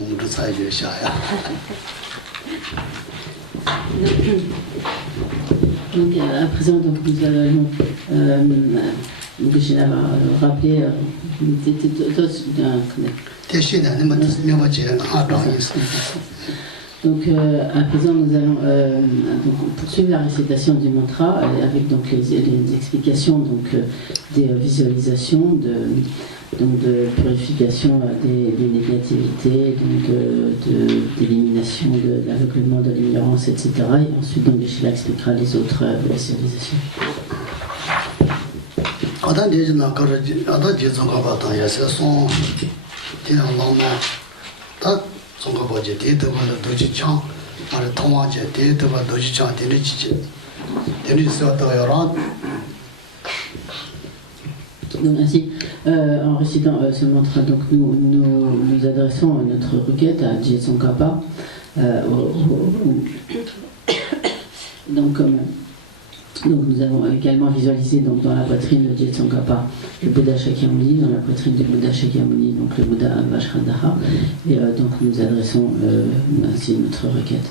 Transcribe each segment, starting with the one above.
我们这才学下呀。Donc, à présent, donc, nous allons rappeler donc, à présent, nous allons donc, poursuivre la récitation du mantra avec donc, les explications donc, des visualisations, de purification des négativités, d'élimination de l'aveuglement, de l'ignorance, etc. Et ensuite, donc, Geshe-la expliquera les autres visualisations. Donc ainsi, en récitant ce mantra, donc nous adressons notre requête à Je Tsongkhapa. Donc nous avons également visualisé donc, dans la poitrine de Je Tsongkhapa le Bouddha Shakyamuni, dans la poitrine du Bouddha Shakyamuni, donc le Bouddha Vajradhara. Et donc nous adressons ainsi notre requête.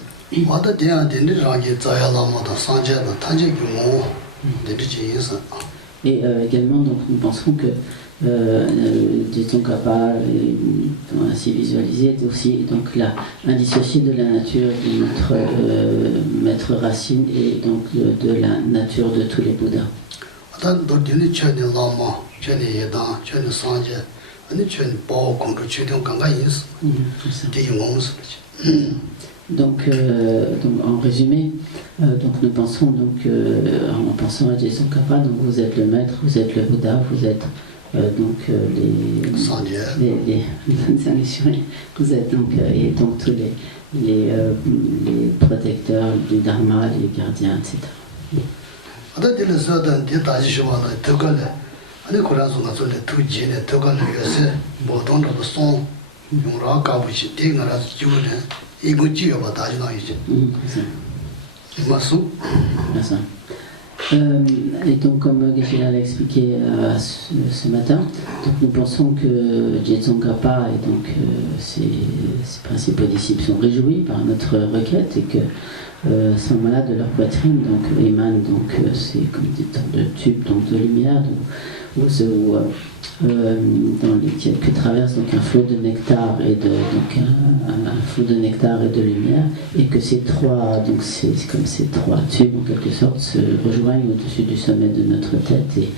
Et également, donc, nous pensons que Je Tsongkhapa, ainsi visualisé, est aussi donc, là, indissocié de la nature de notre maître racine et donc de la nature de tous les Bouddhas. Donc en résumé, donc nous pensons donc en pensant à Je Tsongkhapa, donc vous êtes le maître, vous êtes le Bouddha, vous êtes donc les vous êtes donc et donc tous les protecteurs du Dharma, les gardiens, etc. Et donc, comme Geshe-la l'a expliqué ce matin, donc nous pensons que Je Tsongkhapa et donc ses principaux disciples sont réjouis par notre requête et que à ce moment-là de leur poitrine donc émanent donc c'est comme des temps de tubes donc de lumière que traverse donc un flot de nectar et un flot de nectar et de lumière, et que ces trois donc c'est comme ces trois tubes en quelque sorte se rejoignent au-dessus du sommet de notre tête, et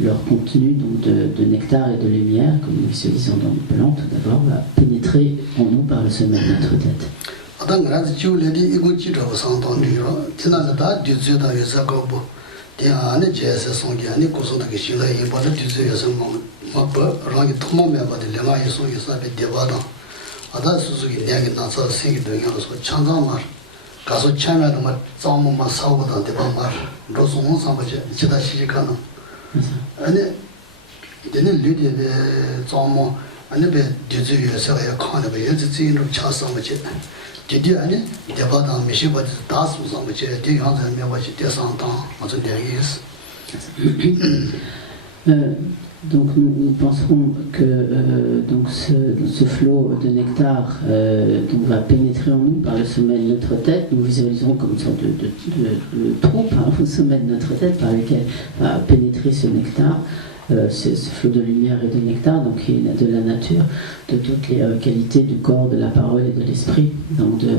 leur contenu donc de nectar et de lumière, comme nous visualisons dans le plan, tout d'abord va pénétrer en nous par le sommet de notre tête. Donc nous penserons que donc ce flot de nectar donc va pénétrer en nous par le sommet de notre tête. Nous visualiserons comme une sorte de trompe au sommet de notre tête par lequel va pénétrer ce nectar, ce flot de lumière et de nectar, donc qui est de la nature, de toutes les qualités du corps, de la parole et de l'esprit, donc de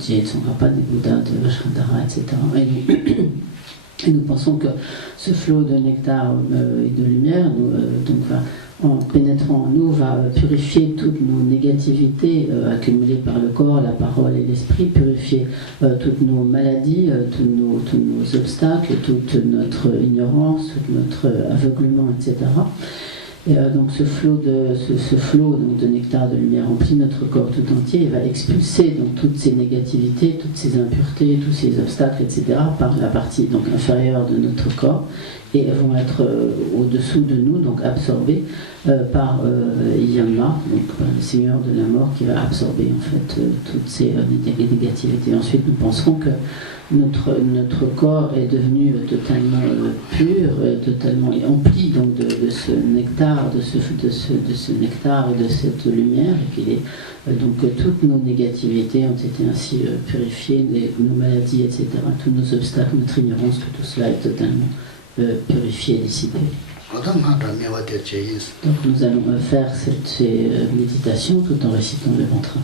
Je Tsongkhapa, des Bouddhas, de Vajradhara, etc. Et nous pensons que ce flot de nectar et de lumière donc en pénétrant en nous, va purifier toutes nos négativités accumulées par le corps, la parole et l'esprit, purifier toutes nos maladies, tous nos obstacles, toute notre ignorance, tout notre aveuglement, etc. Et donc ce flot donc, de nectar de lumière remplit notre corps tout entier et va expulser donc, toutes ces négativités, toutes ces impuretés, tous ces obstacles, etc. par la partie donc, inférieure de notre corps, et vont être au-dessous de nous, donc absorbés par Yama, donc par le Seigneur de la mort qui va absorber en fait toutes ces négativités. Ensuite, nous penserons que notre corps est devenu totalement pur, totalement empli donc de ce nectar, de ce nectar et de cette lumière, et qu'il est donc toutes nos négativités ont été ainsi purifiées, nos maladies, etc., tous nos obstacles, notre ignorance, tout cela est totalement purifié, dissipé. Donc nous allons faire cette méditation tout en récitant le mantra.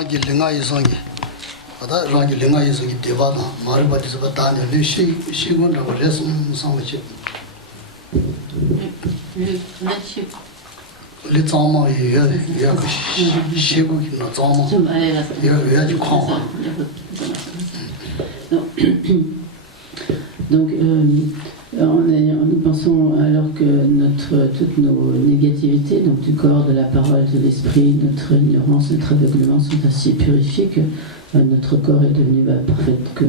rangi linga yisongi ada rangi linga yisongi deva da mariba disba da ne le shi gon da res song che le zama ya shi gon na zama ya ji kong. Donc, nous pensons alors que toutes nos négativités, donc du corps, de la parole, de l'esprit, notre ignorance, notre aveuglement sont ainsi purifiés que notre corps est devenu parfait, que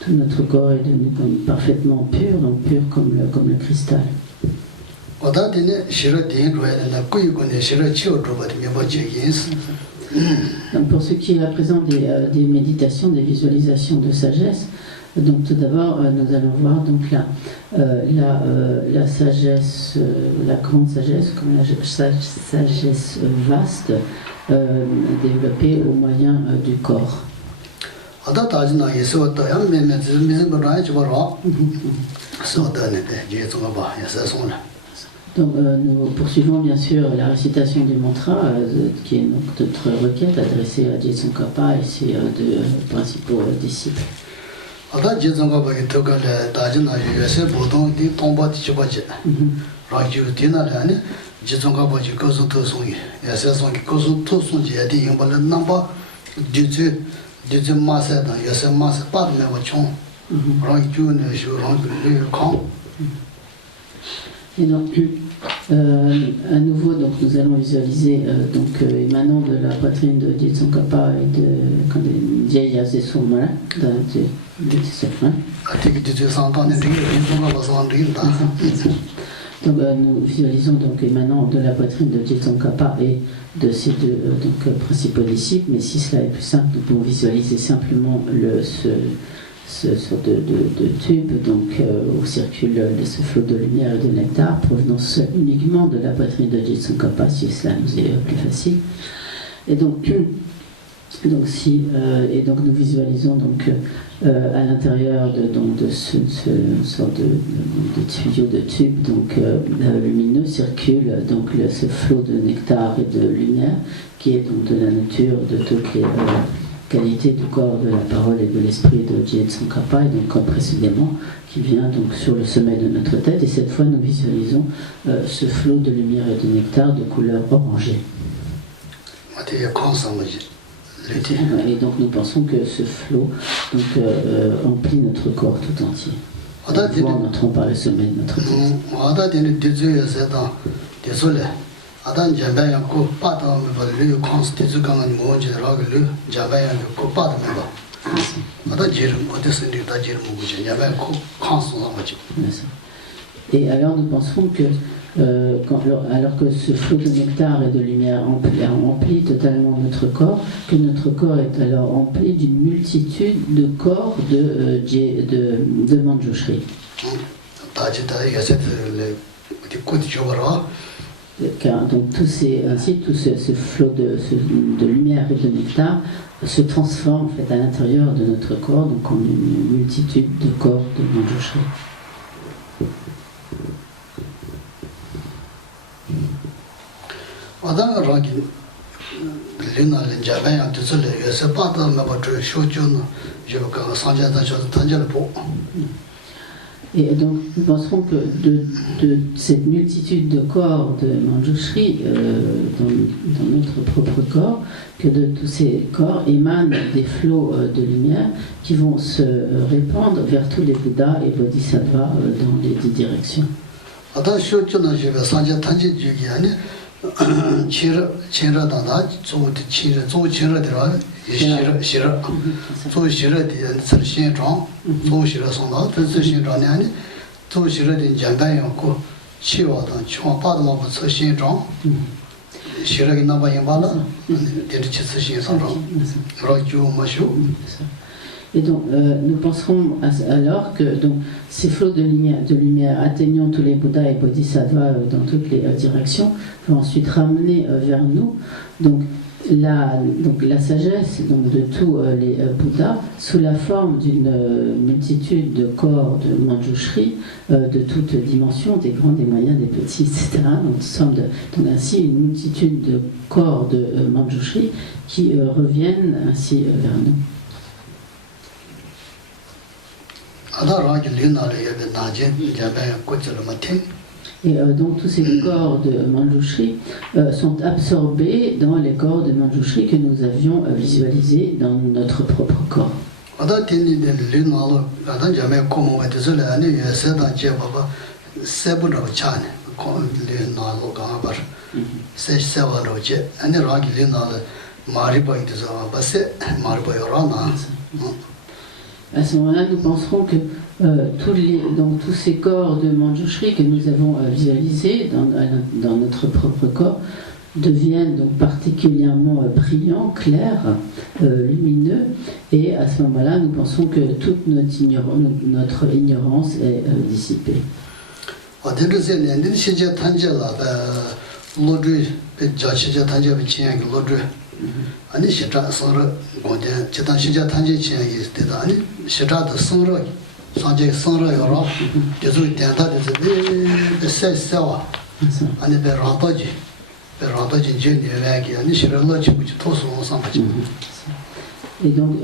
tout notre corps est devenu parfaitement pur, donc pur comme le cristal. Donc pour ce qui représente des méditations, des visualisations de sagesse, donc tout d'abord nous allons voir donc la sagesse, la grande sagesse, comme la sagesse vaste développée au moyen du corps. Donc nous poursuivons bien sûr la récitation du mantra qui est notre requête adressée à Je Tsongkhapa et ses deux principaux disciples. Et donc, à nouveau, donc, nous allons visualiser émanant de la poitrine de Je Tsongkhapa et de Jaya Zesumara, donc nous visualisons donc émanant de la poitrine de Je Tsongkhapa et de ces deux principaux disciples, mais si cela est plus simple, nous pouvons visualiser simplement ce sorte de tube où circule ce flot de lumière et de nectar provenant uniquement de la poitrine de Je Tsongkhapa, si cela nous est plus facile. Et donc nous visualisons à l'intérieur de ce sorte de tuyau de tube lumineux circule ce flot de nectar et de lumière qui est donc de la nature de toutes les qualité du corps, de la parole et de l'esprit de Je Tsongkhapa, et donc comme précédemment, qui vient donc sur le sommet de notre tête, et cette fois nous visualisons ce flot de lumière et de nectar de couleur orangée. Et donc nous pensons que ce flot emplit notre corps tout entier. En entrant par le sommet de notre tête. Adan jambayan ko pata me ba le constitution kan mo je ra ga le jambayan ko pata me ba ada jir mo de sen da jir mo je jambayan ko constitution ma ji. Et alors nous pensons que alors que ce flot de nectar et de lumière emplit totalement notre corps, que notre corps est alors empli d'une multitude de corps de Manjushri. Car donc tout ce flot de lumière et de nectar se transforme en fait à l'intérieur de notre corps, donc en une multitude de corps de Manjushri. Et donc nous penserons que de cette multitude de corps de Manjushri dans notre propre corps, que de tous ces corps émanent des flots de lumière qui vont se répandre vers tous les Bouddhas et Bodhisattvas dans les 10 directions. Et donc, nous penserons alors que ces flots de lumière atteignant tous les Bouddhas et Bodhisattvas dans toutes les directions vont ensuite ramener vers nous donc la sagesse donc de tous les Bouddhas sous la forme d'une multitude de corps de Manjushri de toutes dimensions, des grands, des moyens, des petits, etc. Donc, donc ainsi une multitude de corps de Manjushri qui reviennent ainsi vers nous. Et donc tous ces corps de Manjushri sont absorbés dans les corps de Manjushri que nous avions visualisés dans notre propre corps. À ce moment-là, nous penserons que tous ces corps de Manjushri que nous avons visualisés dans notre propre corps deviennent donc particulièrement brillants, clairs, lumineux, et à ce moment-là, nous pensons que toute notre ignorance est dissipée. 아니 시자 선로 고대 제단 시자 단계 지역이 있다 아니 시자도 선로 산제 선로여로 계속 대다돼서 세세와 아니 베라도지 제니에게 아니 시라로 지고 토스로 상하지. Et donc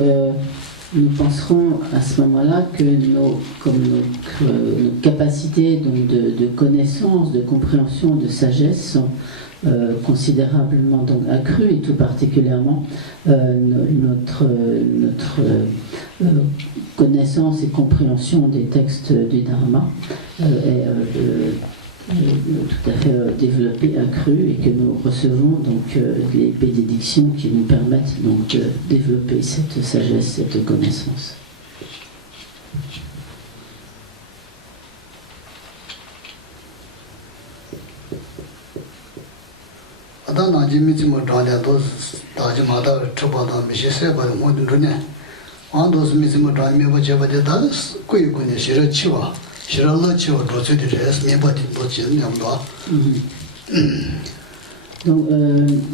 nous penserons à ce moment-là que nos capacités donc de connaissance, de compréhension, de sagesse sont considérablement donc accru, et tout particulièrement notre connaissance et compréhension des textes du Dharma est tout à fait développée, accrue, et que nous recevons donc les bénédictions qui nous permettent donc de développer cette sagesse, cette connaissance. Donc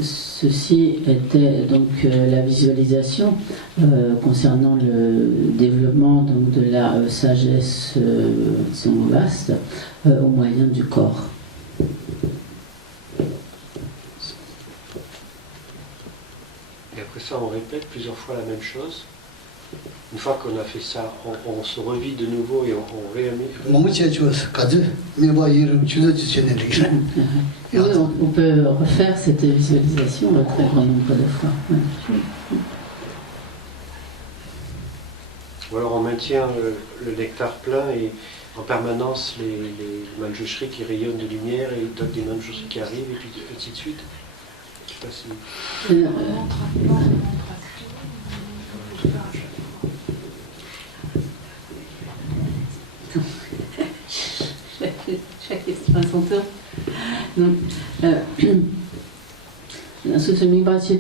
ceci était donc la visualisation concernant le développement donc de la sagesse vaste au moyen du corps. Et après ça, on répète plusieurs fois la même chose. Une fois qu'on a fait ça, on se revit de nouveau et on réamène. Oui, on peut refaire cette visualisation un très grand nombre de fois. Ouais. Ou alors on maintient le nectar plein et en permanence les manjushri qui rayonnent de lumière et d'autres des manjushri qui arrivent et puis ainsi de suite. Je sais pas si... Chaque question à son tour. Donc, ce migration,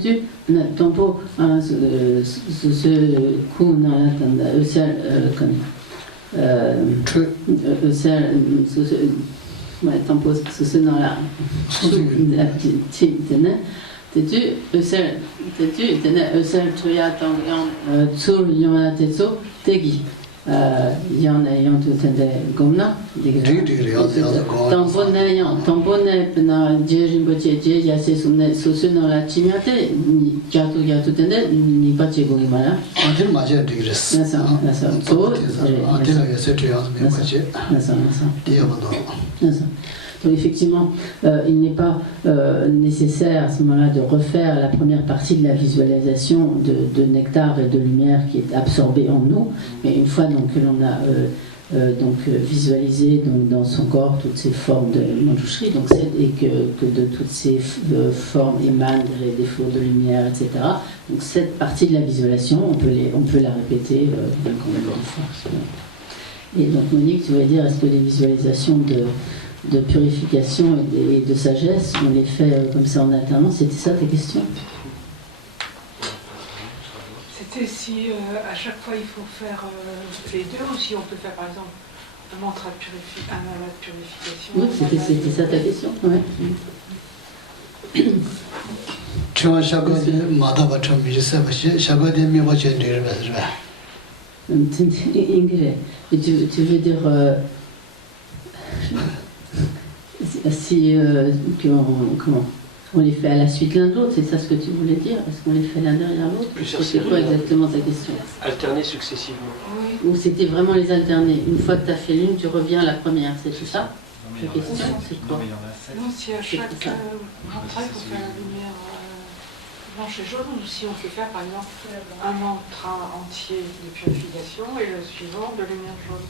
tempo, ce coup, tempo, ce dans la petite Tetu, tuya tang tsur yona tetsu tegi. Yana yon tu tende gomna. Tampone pena jerimboche je yase sumne susuna la chimiate ni yatu tende ni bache gomara. Antil maje digres. Nasa. So. Antil yase tuya me bache. Nasa. Diabando. Nasa. Donc effectivement, il n'est pas nécessaire à ce moment-là de refaire la première partie de la visualisation de nectar et de lumière qui est absorbée en nous, mais une fois donc, que l'on a visualisé donc, dans son corps toutes ces formes de manjushri, donc et que de toutes ces formes émanent des défauts de lumière, etc. Donc cette partie de la visualisation, on peut la répéter combien de fois. Et donc Monique, tu voulais dire, est-ce que les visualisations de purification et de sagesse, on les fait comme ça en alternance? C'était ça ta question? C'était si à chaque fois il faut faire les deux, ou si on peut faire par exemple un mantra de purification. Oui, c'était ça ta question, ouais. Shua Shagodi Madaba Chombi Sabashi, Shagodi Miwachi and Diribas. Ingrid, tu veux dire si comment on les fait à la suite l'un de l'autre, c'est ça ce que tu voulais dire? Est-ce qu'on les fait l'un derrière l'autre? C'est quoi exactement ta question? Alterner successivement. Oui. Ou c'était vraiment les alterner? Une fois que tu as fait l'une, tu reviens à la première, c'est tout ça? La question, c'est quoi? Non, si à chaque entrée, il faut faire la lumière blanche et jaune, ou si on peut faire par exemple un entrain entier de purification et le suivant de lumière jaune.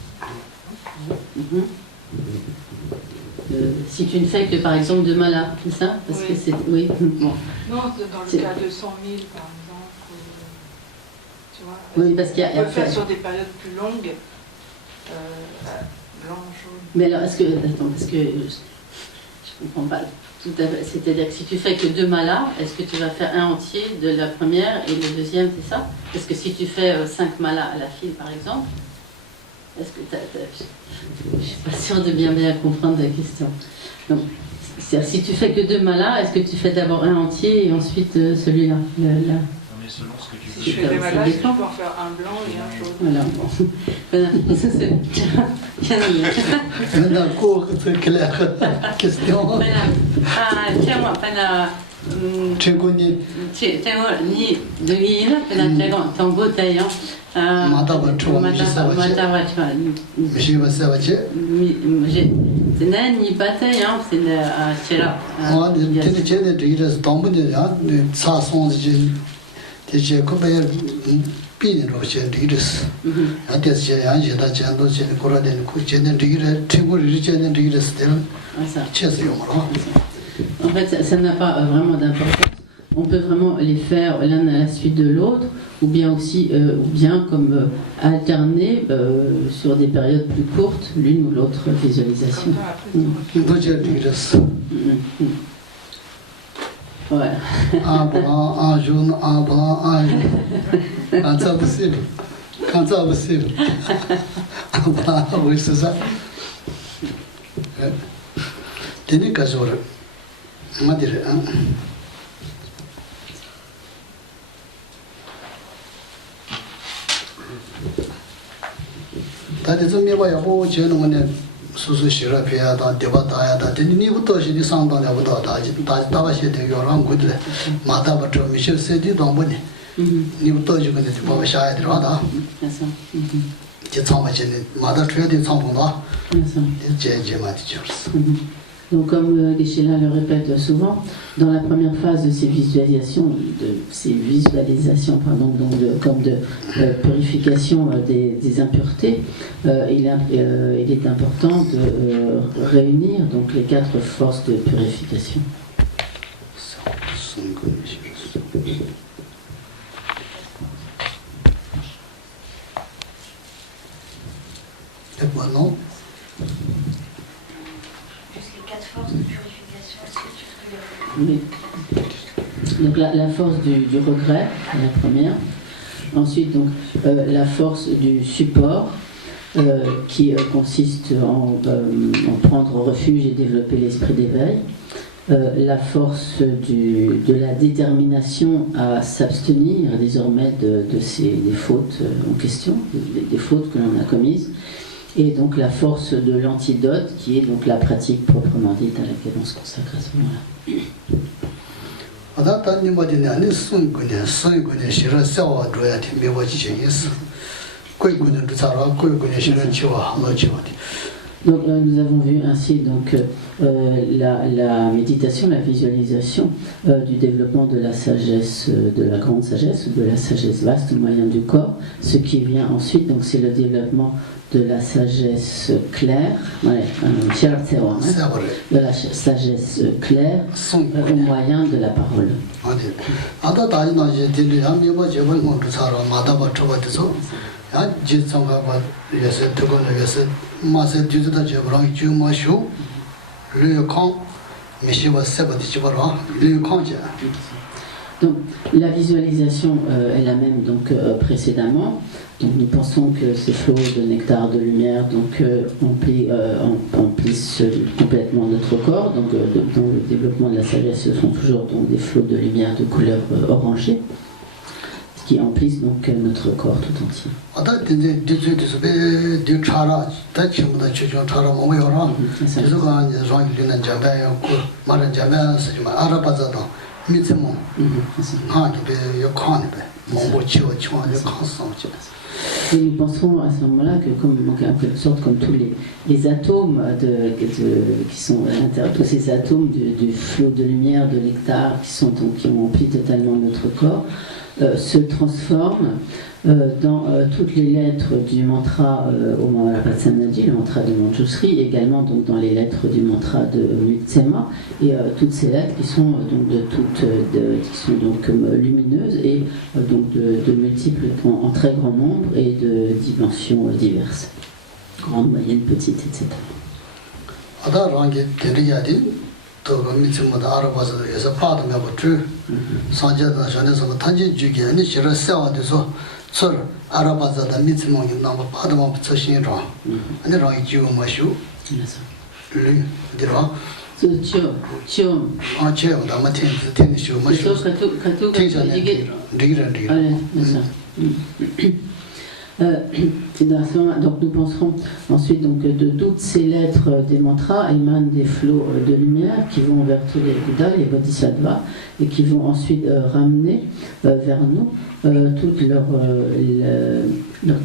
Si tu ne fais que par exemple de Mala, c'est ça? Parce Oui. que c'est. Oui. Bon. Non, dans le cas de 100 000 par exemple, tu vois. Oui, parce qu'il y a. On peut faire sur des périodes plus longues, blanc, jaune. Mais alors, est-ce que. Attends, parce que. Je comprends pas tout à fait. C'est-à-dire que si tu fais que deux Malas, est-ce que tu vas faire un entier de la première et le deuxième, c'est ça? Parce que si tu fais 5 Malas à la file par exemple, est-ce que je suis pas sûre de bien comprendre ta question. Donc, si tu fais que deux Malas, est-ce que tu fais d'abord un entier et ensuite celui-là? Non, mais selon ce que tu veux. Si je fais des Malas, je peux en faire un blanc et un jaune. Voilà, bon. Voilà, ça c'est bien mieux. Maintenant, cours, c'est clair. Question. Voilà. Ah, tiens-moi, pana. Chegoni, Ni de Guine, pana, tango taillant. Madaba Chua, Mishiva Savache. C'est ni bataille, c'est une chela. Tene Digas, Domini, Sasson, Tiche Kubay, Pin Rochen Digas. Ates Angela Chando, Koraden, Kuchen, Digas, Timur Richen, Digas, Chesium. En fait, ça n'a pas vraiment d'importance. On peut vraiment les faire l'un à la suite de l'autre, ou bien aussi, ou bien comme alterner sur des périodes plus courtes, l'une ou l'autre visualisation. Ouais. Un blanc, un jaune, un blanc, un jaune. Quand ça possible. Quand ça possible. Oui, c'est ça. Tenez qu'à jour. On va dire, hein. 다들 좀 해봐야 뭐 저는 그냥 수수 시럽이야 다 대바다야 다 니부터 시디 상당하고도 다 다바시 되요랑 그들 마다버 좀 미실 세디 동분이 니부터 좀 근데 뭐 샤야 들어다 제 참마지는 마다 줘야 돼 참봉다 제 맞죠. Donc, comme Geshe-la le répète souvent, dans la première phase de ces visualisations, comme de purification des impuretés, il est important de réunir donc les 4 forces de purification. Et voilà. Oui. Donc la force du regret, la première. Ensuite, donc, la force du support, qui consiste en prendre refuge et développer l'esprit d'éveil. La force de la détermination à s'abstenir désormais des fautes en question, des fautes que l'on a commises. Et donc la force de l'antidote, qui est donc la pratique proprement dite à laquelle on se consacre à ce moment-là. Donc nous avons vu ainsi donc la méditation, la visualisation du développement de la sagesse, de la grande sagesse, de la sagesse vaste au moyen du corps. Ce qui vient ensuite, donc c'est le développement de la sagesse claire, de la sagesse claire au moyen de la parole. Donc la visualisation est la même donc précédemment. Donc nous pensons que ces flots de nectar, de lumière, donc emplissent complètement notre corps. Donc dans le développement de la sagesse, ce sont toujours donc des flots de lumière de couleur orangée qui emplissent donc notre corps tout entier. Et nous pensons à ce moment-là que, comme, en quelque sorte, comme tous les atomes qui sont à l'intérieur, tous ces atomes du flot de lumière, de nectar, qui ont rempli totalement notre corps, se transforment dans toutes les lettres du mantra au Mahapatsanadi, le mantra de Manjushri, également donc dans les lettres du mantra de Mutsema, et toutes ces lettres qui sont donc qui sont donc lumineuses et donc de multiples en très grand nombre et de dimensions diverses, grandes, moyennes, petites, etc. Donc nous penserons ensuite donc, de toutes ces lettres des mantras émanent des flots de lumière qui vont vers tous les Bouddhas, les Bodhisattvas, et qui vont ensuite ramener vers nous toute leur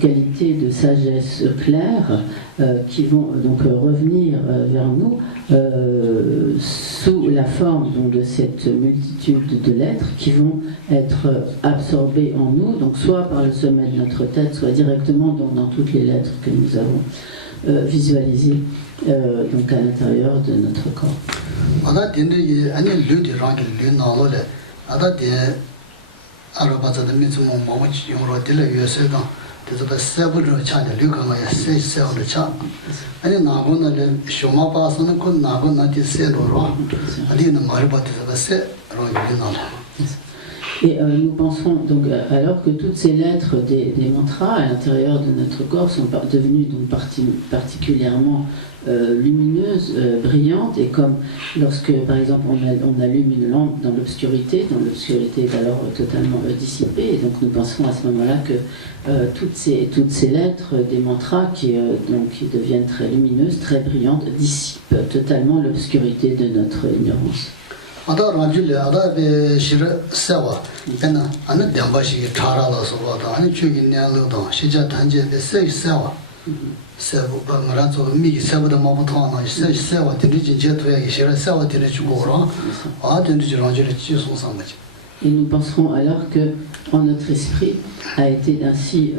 qualité de sagesse claire, qui vont donc revenir vers nous sous la forme donc, de cette multitude de lettres qui vont être absorbées en nous, donc soit par le sommet de notre tête, soit directement dans toutes les lettres que nous avons visualisées donc à l'intérieur de notre corps. Et nous pensons donc alors que toutes ces lettres des mantras à l'intérieur de notre corps sont devenues donc particulièrement lumineuses, brillantes, et comme lorsque par exemple on allume une lampe dans l'obscurité est alors totalement dissipée, et donc nous pensons à ce moment-là que toutes ces lettres des mantras qui deviennent très lumineuses, très brillantes, dissipent totalement l'obscurité de notre ignorance. Et nous penserons alors que en notre esprit a été ainsi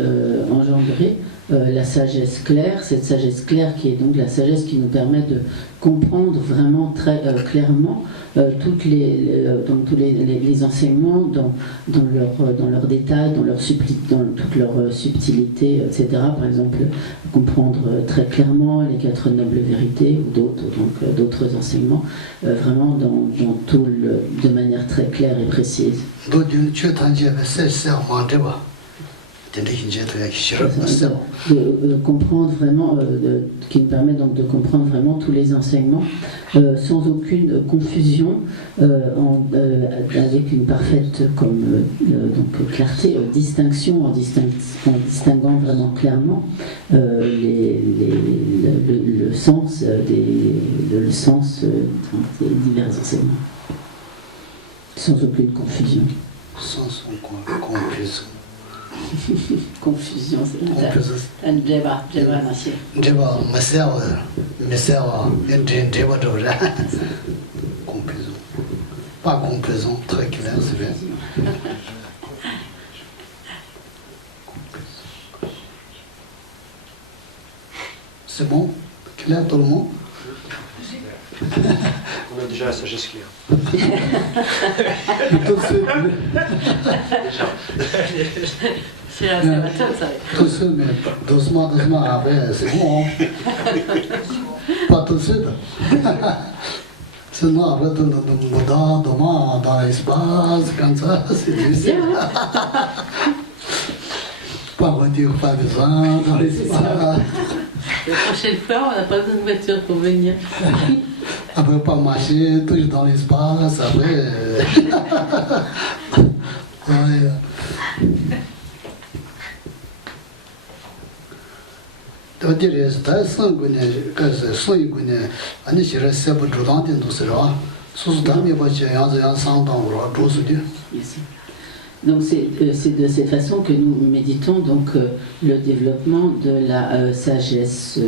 engendrée la sagesse claire, cette sagesse claire qui est donc la sagesse qui nous permet de comprendre vraiment très clairement tous les enseignements dans leurs détails, dans toute leur subtilité, etc. Par exemple, comprendre très clairement les 4 nobles vérités ou d'autres enseignements, vraiment de manière très claire et précise. De comprendre vraiment, qui nous permet donc de comprendre vraiment tous les enseignements sans aucune confusion, avec une parfaite donc clarté, distinction, en distinguant vraiment clairement le sens des divers enseignements, sans aucune confusion. Sans confusion. Confusion, c'est un débat national. Débat, confusion. Pas confusion, très clair, c'est bien. C'est bon? Clair tout le monde? On a déjà la sagesse claire. C'est la méthode, ça. Tout seul, mais doucement, après, c'est bon. Pas tout de suite. Sinon, après, dans l'espace, comme ça, c'est difficile. Pas voiture, pas besoin, dans l'espace. La prochaine fois, on n'a pas besoin de voiture pour venir. Après, pas marcher, toujours dans l'espace, après. Ouais. Donc c'est de cette façon que nous méditons donc le développement de la sagesse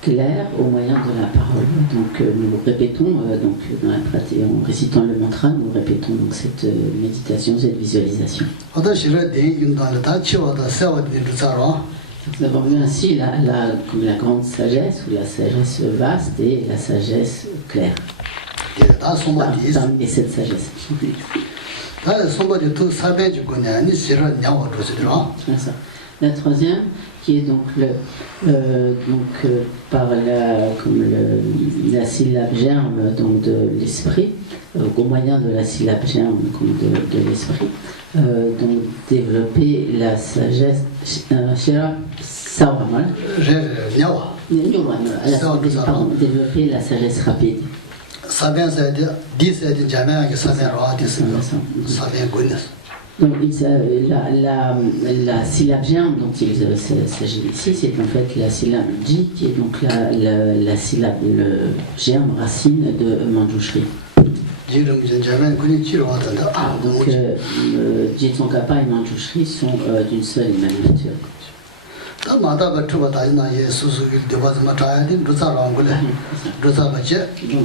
claire au moyen de la parole. Donc nous répétons donc dans la pratique, en récitant le mantra, nous répétons donc cette méditation, cette visualisation. Nous avons vu ainsi comme la grande sagesse ou la sagesse vaste et la sagesse claire. Parmi les sept sagesses. La troisième, qui est donc, par la syllabe germe donc de l'esprit, au moyen de la syllabe germe de l'esprit, donc développer la sagesse, développer la sagesse rapide. Donc la syllabe germe dont il s'agit ici, c'est en fait la syllabe Ji, qui est donc la syllabe, le germe racine de Manjushri. Donc Ji Tsongkhapa et Manjushri sont d'une seule et même nature. Donc,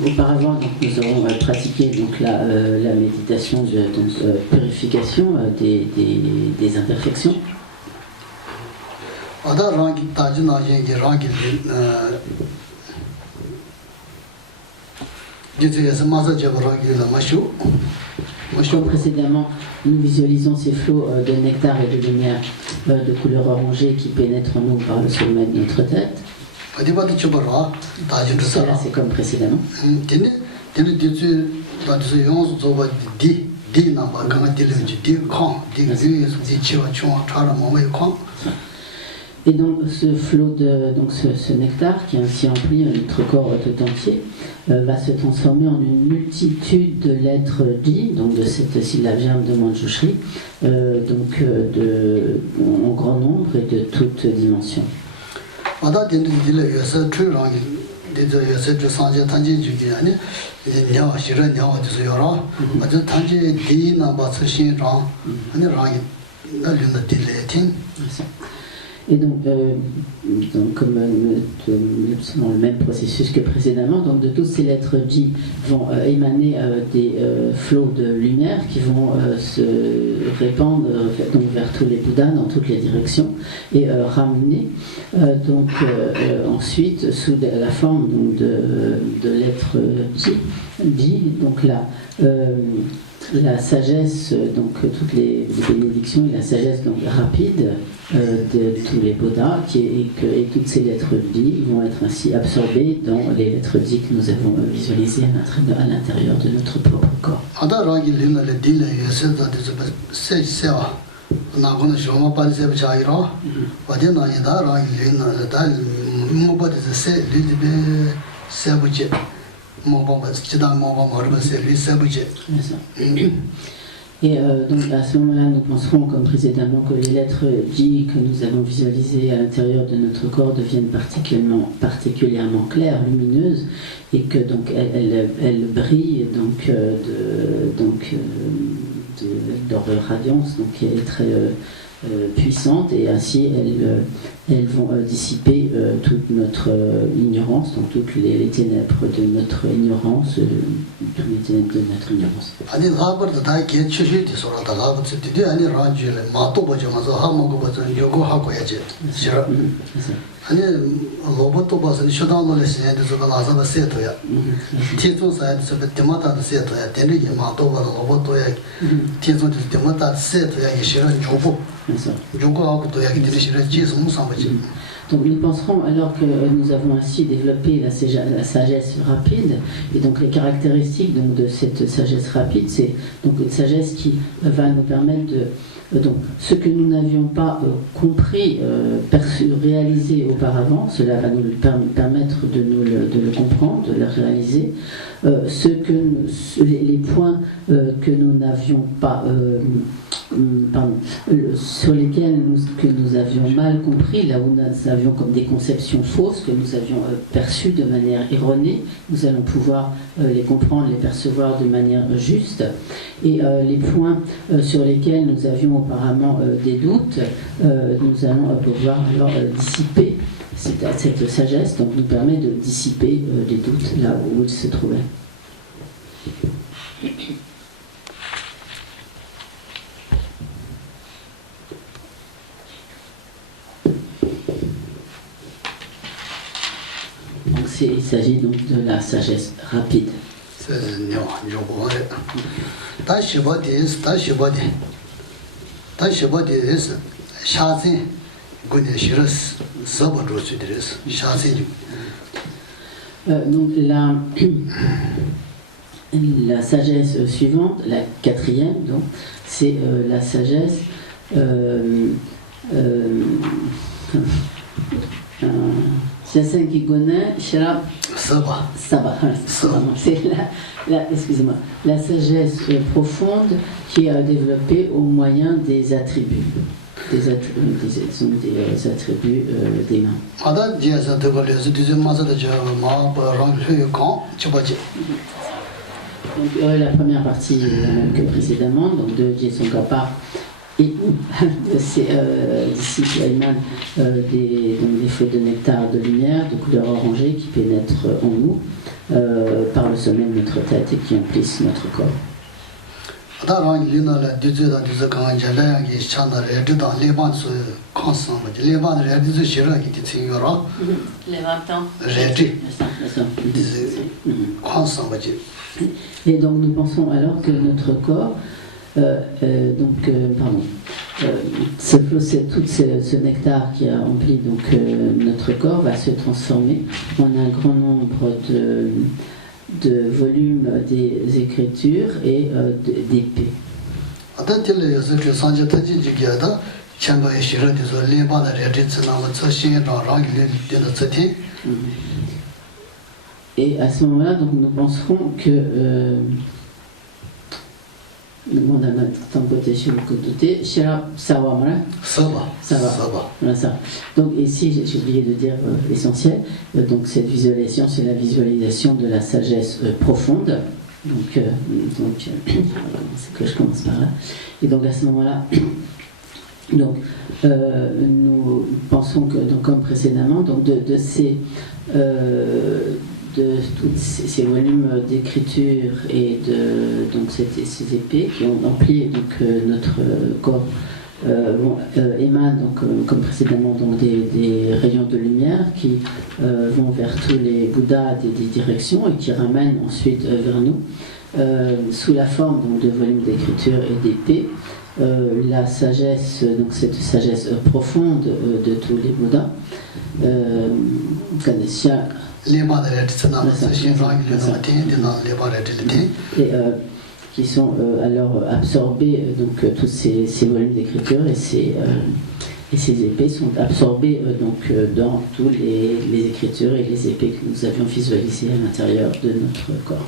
auparavant, donc, nous aurons pratiqué donc, la méditation de purification des imperfections. Précédemment, nous visualisons ces flots de nectar et de lumière de couleur orangée qui pénètrent en nous par le sommet de notre tête. Cela, c'est comme précédemment. Et donc ce flot ce nectar qui ainsi emplit notre corps tout entier va se transformer en une multitude de lettres Ji, donc de cette syllabe germe de Manjushri, en grand nombre et de toutes dimensions. Et donc comme dans le même processus que précédemment, donc de toutes ces lettres Ji vont émaner des flots de lumière qui vont se répandre donc vers tous les Bouddhas dans toutes les directions et ramener ensuite sous la forme donc, de lettres Ji, donc la sagesse, donc toutes les bénédictions et la sagesse donc rapide de tous les Bouddhas et toutes ces lettres Ji vont être ainsi absorbées dans les lettres Ji que nous avons visualisées à l'intérieur de notre propre corps. Et donc à ce moment-là, nous penserons, comme précédemment, que les lettres Ji que nous avons visualisées à l'intérieur de notre corps deviennent particulièrement claires, lumineuses, et que donc elles brillent de leur radiance, donc qui est très puissante, et ainsi elles vont dissiper toute notre ignorance, donc toutes les ténèbres de notre ignorance, tous les ténèbres de notre ignorance. Bien sûr. Donc nous penserons, alors que nous avons ainsi développé la sagesse rapide, et donc les caractéristiques donc, de cette sagesse rapide, c'est donc une sagesse qui va nous permettre de... donc ce que nous n'avions pas compris, perçu, réalisé auparavant, cela va nous permettre de le comprendre, de le réaliser. Les points que nous n'avions pas... sur lesquels nous avions mal compris, là où nous avions comme des conceptions fausses, que nous avions perçues de manière erronée, nous allons pouvoir les comprendre, les percevoir de manière juste. Et les points sur lesquels nous avions auparavant des doutes, nous allons pouvoir alors dissiper cette sagesse, donc nous permet de dissiper les doutes là où ils se trouvaient. Il s'agit donc de la sagesse rapide. Donc la sagesse suivante, la quatrième, donc, c'est la sagesse c'est excusez-moi, la sagesse profonde qui est développée au moyen des attributs, des attributs des mains. Donc la première partie est la même que précédemment, donc de Jesongapa et de ses disciples Ayman, des feux de nectar de lumière de couleur orangée qui pénètrent en nous par le sommet de notre tête et qui emplissent notre corps. Et donc nous pensons alors que notre corps ce nectar qui a empli donc, notre corps va se transformer en un grand nombre de volumes des écritures et d'épées. Et à ce moment-là, donc, nous penserons que demande à notre tempoté sur le côté, Sava. Voilà ça. Donc ici, j'ai oublié de dire l'essentiel. Donc cette visualisation, c'est la visualisation de la sagesse profonde. Donc c'est que je commence par là. Et donc à ce moment-là, donc nous pensons que, donc, comme précédemment, donc de tous ces volumes d'écriture et de donc ces épées qui ont empli donc notre corps émanent donc comme précédemment donc des rayons de lumière qui vont vers tous les Bouddhas des directions et qui ramènent ensuite vers nous sous la forme donc de volumes d'écriture et d'épées la sagesse, donc cette sagesse profonde de tous les Bouddhas, et qui sont alors absorbés, donc tous ces volumes d'écriture et ces épées sont absorbées donc dans tous les écritures et les épées que nous avions visualisées à l'intérieur de notre corps.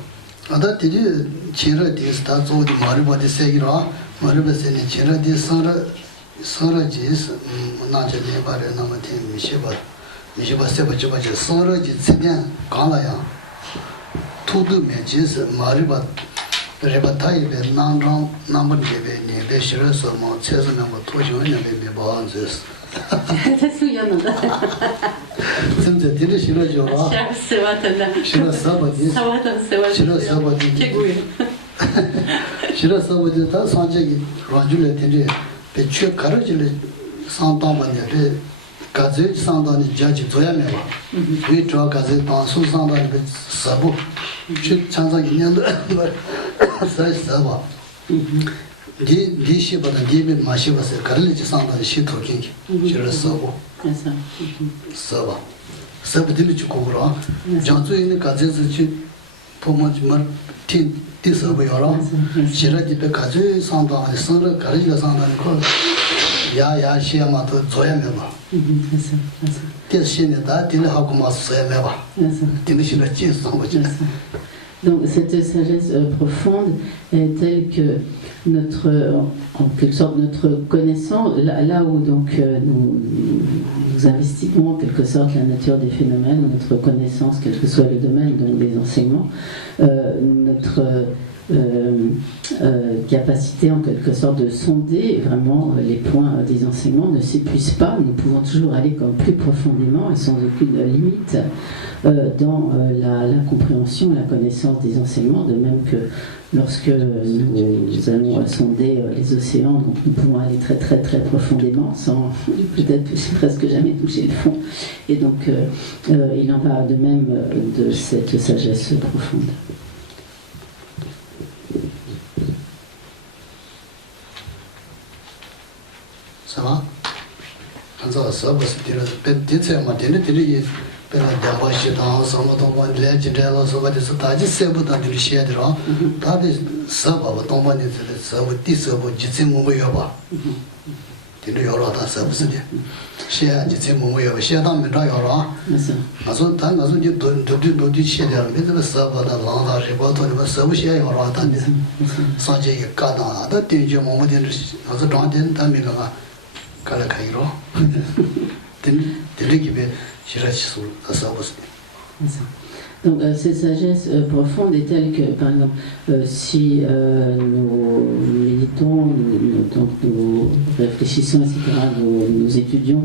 미시바 세바치바지 선로지 세냥 강라야 투두 메지스 마리바 레바타이베 난랑 남번제베 네베 싫어서 뭐 최선의 뭐 도시원년베 메바한스 수연한다. 진짜 되게 싫어져. 싫어서버지. 싫어서버지. 최고예요. 싫어서버지 다 산책이 라줄에 되게 배추 가르질래 상담한데 가제 상담이 자지 줘야면 봐. 이 저 가제 방송 상담이 사부 즉 찬상 2년도 사이서 봐. di shi ba da di bi ma shi ba se karli ji sang da shi to king ji re sa bo sa ba sa ba di lu ji ko ro jang zu yin ka zhe zi ji po mo ji ma tin ti sa bo yo ro shi ra di be ka zhe sang da ni sang re karli ji sang da ni ko ya shi ma to zo ya me ba ti shi ne da di le ha ko ma sa ya me ba di le shi ra ji sang ba ji. Donc cette sagesse profonde est telle que notre, en quelque sorte, notre connaissance, là où donc nous investiguons en quelque sorte la nature des phénomènes, notre connaissance, quel que soit le domaine, donc des enseignements, notre capacité en quelque sorte de sonder vraiment les points des enseignements ne s'épuise pas. Nous pouvons toujours aller comme plus profondément et sans aucune limite dans la compréhension, la connaissance des enseignements, de même que lorsque nous allons sonder les océans, donc nous pouvons aller très très très profondément sans peut-être presque jamais toucher le fond. Et donc il en va de même de cette sagesse profonde. Ça va? Quand ça va, c'est dire, peut-être c'est ma télé, ben d'abord je dans son dans le legend là ça va se taji c'est bon dans le chien de là ça ça va dans mon ça va dire ça va dire mon moyen ba tu le yoro ta ça c'est bien chien dire mon moyen chien dans le yoro ah ça dans ça dit de chien là mais ça va dans la je pas toi ça va chien yoro ta ça j'ai ka dans da tin je mon moyen ça dans den ta mi là kala kairo tin qui Donc cette sagesse profonde est telle que, par exemple, si nous méditons, nous réfléchissons, etc., nous étudions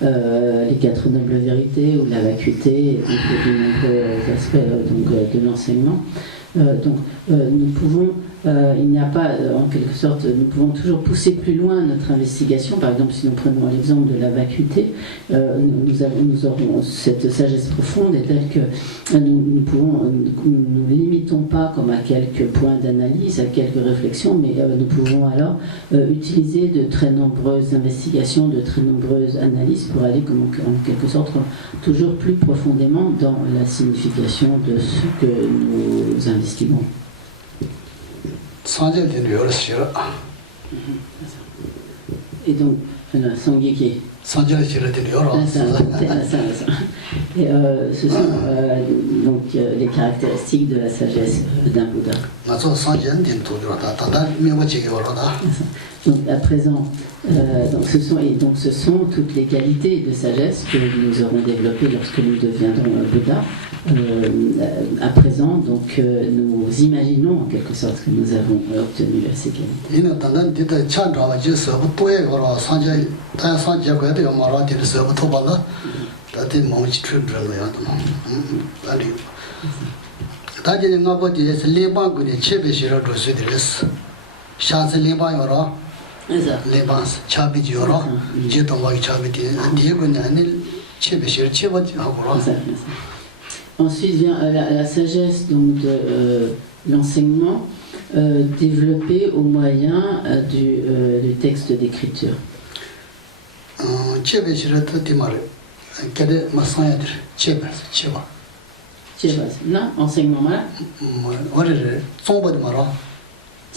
les 4 nobles vérités ou la vacuité, et de nombreux aspects de l'enseignement, nous pouvons, il n'y a pas, en quelque sorte, nous pouvons toujours pousser plus loin notre investigation. Par exemple, si nous prenons l'exemple de la vacuité, nous aurons cette sagesse profonde est telle que nous ne limitons pas comme à quelques points d'analyse, à quelques réflexions, mais nous pouvons alors utiliser de très nombreuses investigations, de très nombreuses analyses pour aller en quelque sorte toujours plus profondément dans la signification de ce que nous investiguons. Et donc, Sangyeke. Et ce sont donc les caractéristiques de la sagesse d'un Bouddha. Donc à présent, ce sont toutes les qualités de sagesse que nous aurons développées lorsque nous deviendrons Bouddha. À présent, donc nous imaginons en quelque sorte que nous avons obtenu ces qualités. Ensuite vient la sagesse donc, de l'enseignement développé au moyen du texte d'écriture. Non, enseignement malade.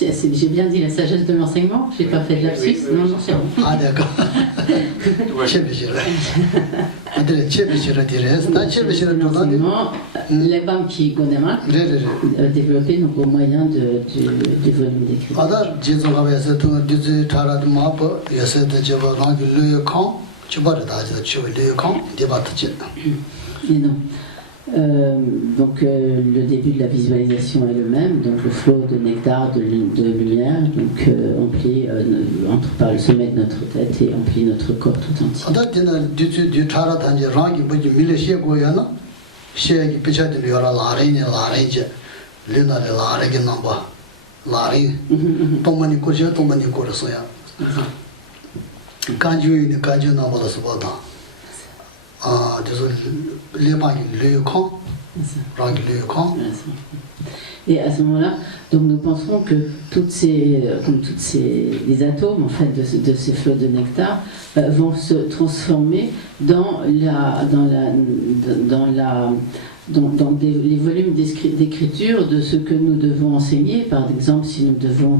J'ai bien dit la sagesse de l'enseignement, j'ai pas fait de lapsus, non, c'est bon. Ah d'accord. L'enseignement, les banques qui connaissent développé donc au moyen du volume d'écriture. Et non. Donc le début de la visualisation est le même, donc le flot de nectar, de lumière, donc emplit par le sommet de notre tête et emplit notre corps tout entier. Et à ce moment-là, donc nous penserons que les atomes en fait de ces flots de nectar vont se transformer dans les volumes d'écriture de ce que nous devons enseigner. Par exemple, si nous devons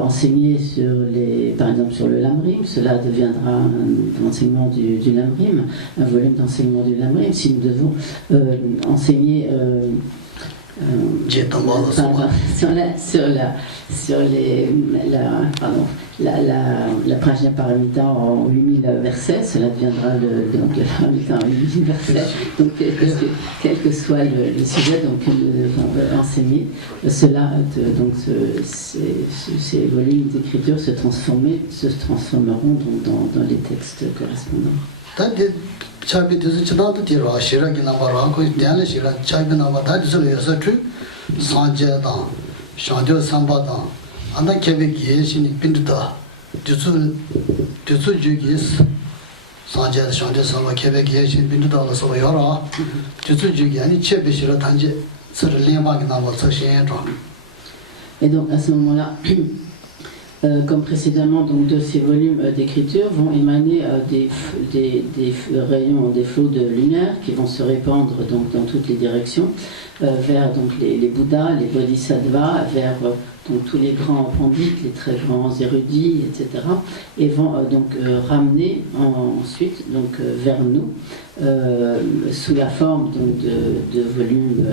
enseigner par exemple sur le lamrim, cela deviendra un enseignement du lamrim, un volume d'enseignement du lamrim. Si nous devons enseigner la Prajna Paramita en 8000 versets, cela deviendra le Paramita en 8000 versets. Donc, quel que soit le sujet que nous devons enseigner, ces volumes d'écriture se transformeront dans les textes correspondants. chabi dizu chidang tu tiro shira ki namba rangu dianla shira chabi namba ta dizu le yasa tu sanje dang shangdio samba dang anda kebe kiye shini pindita dizu ju ki sanje shangdio samba kebe kiye shini pindita la soba yara dizu ju ki ani chebe shira tanje sara lima ki namba sa shen zhang. Et donc à ce moment-là, comme précédemment, donc de ces volumes d'écriture vont émaner des rayons, des flots de lumière qui vont se répandre donc dans toutes les directions vers donc les Bouddhas, les Bodhisattvas, vers donc tous les grands pandits, les très grands érudits, etc. Et vont donc ramener ensuite donc vers nous sous la forme donc de volumes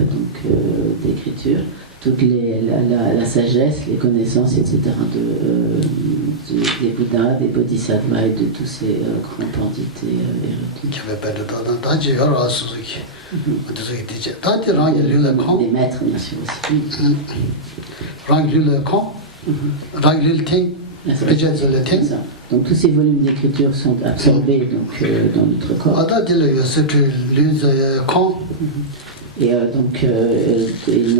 d'écriture toute la sagesse, les connaissances, etc. Des Bouddhas, des Bodhisattvas et de tous ces grands pandits et érudits. Des maîtres, bien sûr aussi. Donc tous ces volumes d'écriture sont absorbés dans notre corps. Et donc, les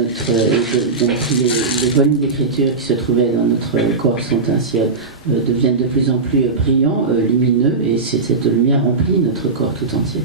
volumes d'écriture qui se trouvaient dans notre corps sont ainsi deviennent de plus en plus brillants, lumineux, et cette lumière remplit notre corps tout entier.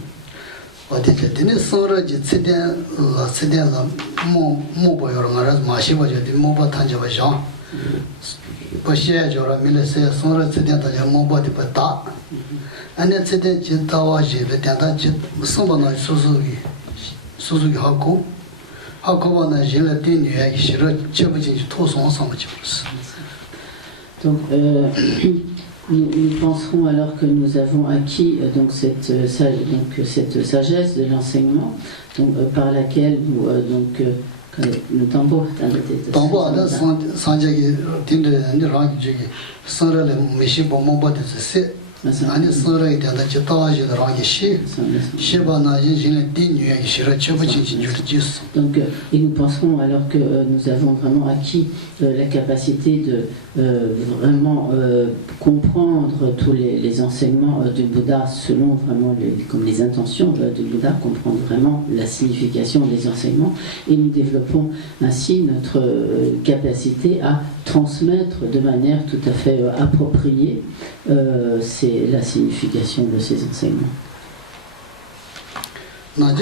Donc, nous penserons alors que nous avons acquis donc cette sagesse de l'enseignement, par laquelle nous le tambour Donc, et nous penserons alors que nous avons vraiment acquis la capacité de vraiment comprendre tous les enseignements du Bouddha selon vraiment comme les intentions du Bouddha, comprendre vraiment la signification des enseignements, et nous développons ainsi notre capacité à transmettre de manière tout à fait appropriée c'est la signification de ces enseignements. Donc,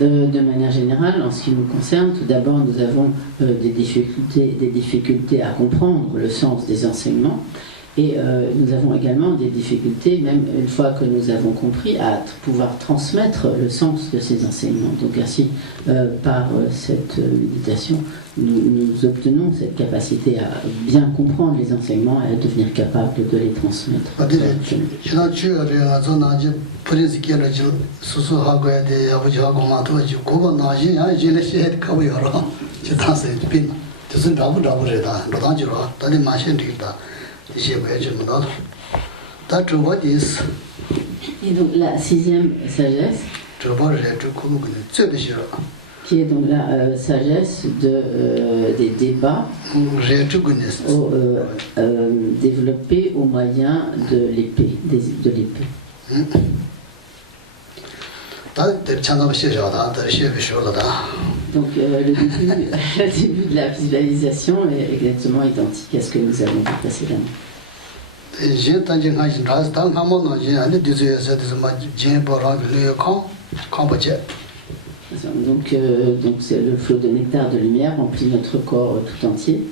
de manière générale, en ce qui nous concerne, tout d'abord, nous avons des difficultés à comprendre le sens des enseignements. Et nous avons également des difficultés, même une fois que nous avons compris, à pouvoir transmettre le sens de ces enseignements. Donc ainsi, par cette méditation, nous obtenons cette capacité à bien comprendre les enseignements et à devenir capable de les transmettre. Et donc la sixième sagesse, qui est donc la sagesse des débats développés au moyen de l'épée, Donc le début de la visualisation est exactement identique à ce que nous avons vu précédemment. Donc c'est le flot de nectar de lumière remplit notre corps tout entier.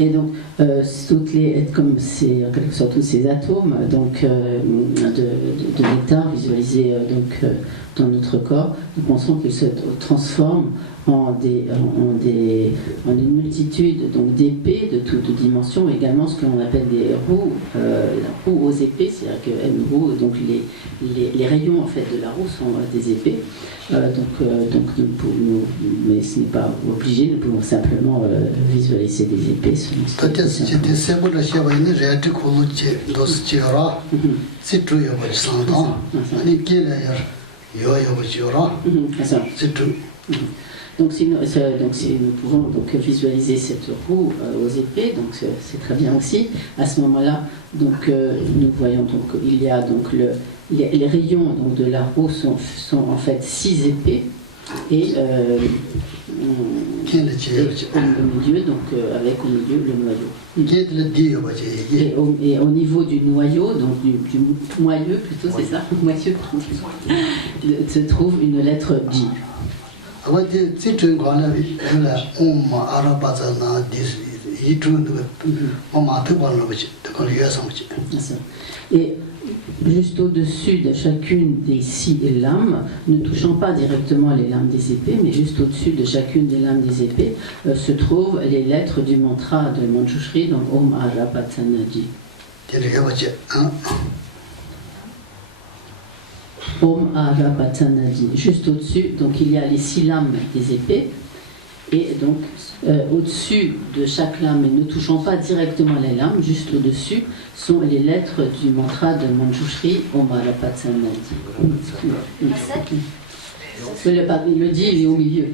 Et donc, comme c'est en quelque sorte tous ces atomes donc, de nectar visualisés dans notre corps, nous pensons qu'ils se transforment en une multitude donc, d'épées de toutes dimensions, également ce que l'on appelle des roues aux épées, c'est-à-dire qu'une roue, donc les rayons en fait, de la roue sont des épées. Mais ce n'est pas obligé, nous pouvons simplement visualiser des épées. Donc si nous pouvons donc visualiser cette roue aux épées, donc c'est très bien aussi. À ce moment-là, donc nous voyons donc il y a donc les rayons donc, de la roue sont en fait 6 épées et au milieu donc avec au milieu le noyau. Et au niveau du noyau, donc du moyeu plutôt, c'est ça, moyeu, se trouve une lettre J. Et juste au-dessus de chacune des 6 lames, ne touchant pas directement les lames des épées, mais juste au-dessus de chacune des lames des épées, se trouvent les lettres du mantra de Manjushri, donc Om Arapatsanaji. Om Arapatsanaji. Juste au-dessus, donc il y a les 6 lames des épées, et donc au-dessus de chaque lame, mais ne touchant pas directement les lames, juste au-dessus, sont les lettres du mantra de Manjushri, Om Arapatsanaji. Il le dit, il est au milieu.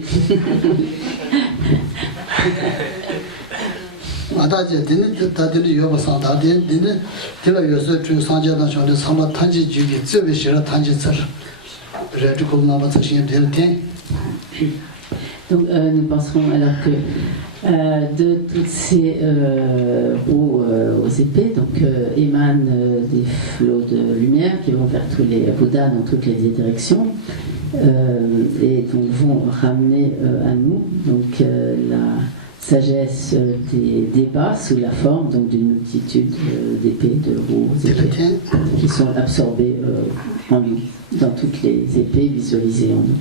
Donc nous penserons alors que de toutes ces roues aux épées donc, émanent des flots de lumière qui vont vers tous les Bouddhas dans toutes les directions et donc vont ramener à nous donc, la sagesse des débats sous la forme donc, d'une multitude d'épées, de roues aux épées qui sont absorbées en nous, dans toutes les épées visualisées en nous.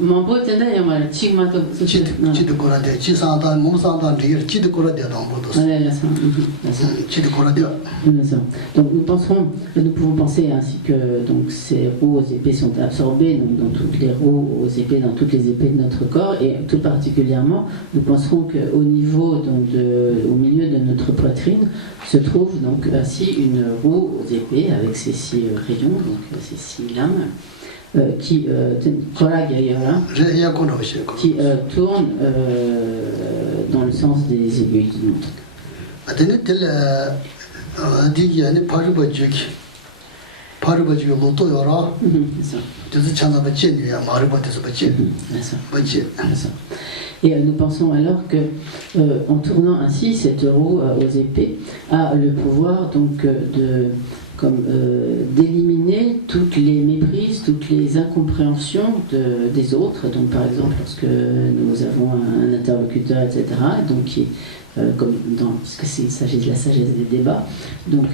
Mambo tenda ya mara chigma to chid korade chi sandan mum sandan dir chid korade dans donc nous pouvons penser ainsi que donc ces roues aux épées sont absorbées donc, dans toutes les roues aux épées dans toutes les épées de notre corps et tout particulièrement nous penserons qu'au niveau donc au milieu de notre poitrine se trouve donc ainsi une roue aux épées avec ses 6 rayons donc ces 6 lames qui tourne dans le sens des aiguilles du montre. Et nous pensons alors que, en tournant ainsi cette roue aux épées, a le pouvoir donc d'éliminer toutes les méprises, toutes les incompréhensions des autres. Donc par exemple, lorsque nous avons un interlocuteur, etc., donc qui puisqu'il s'agit de la sagesse des débats, donc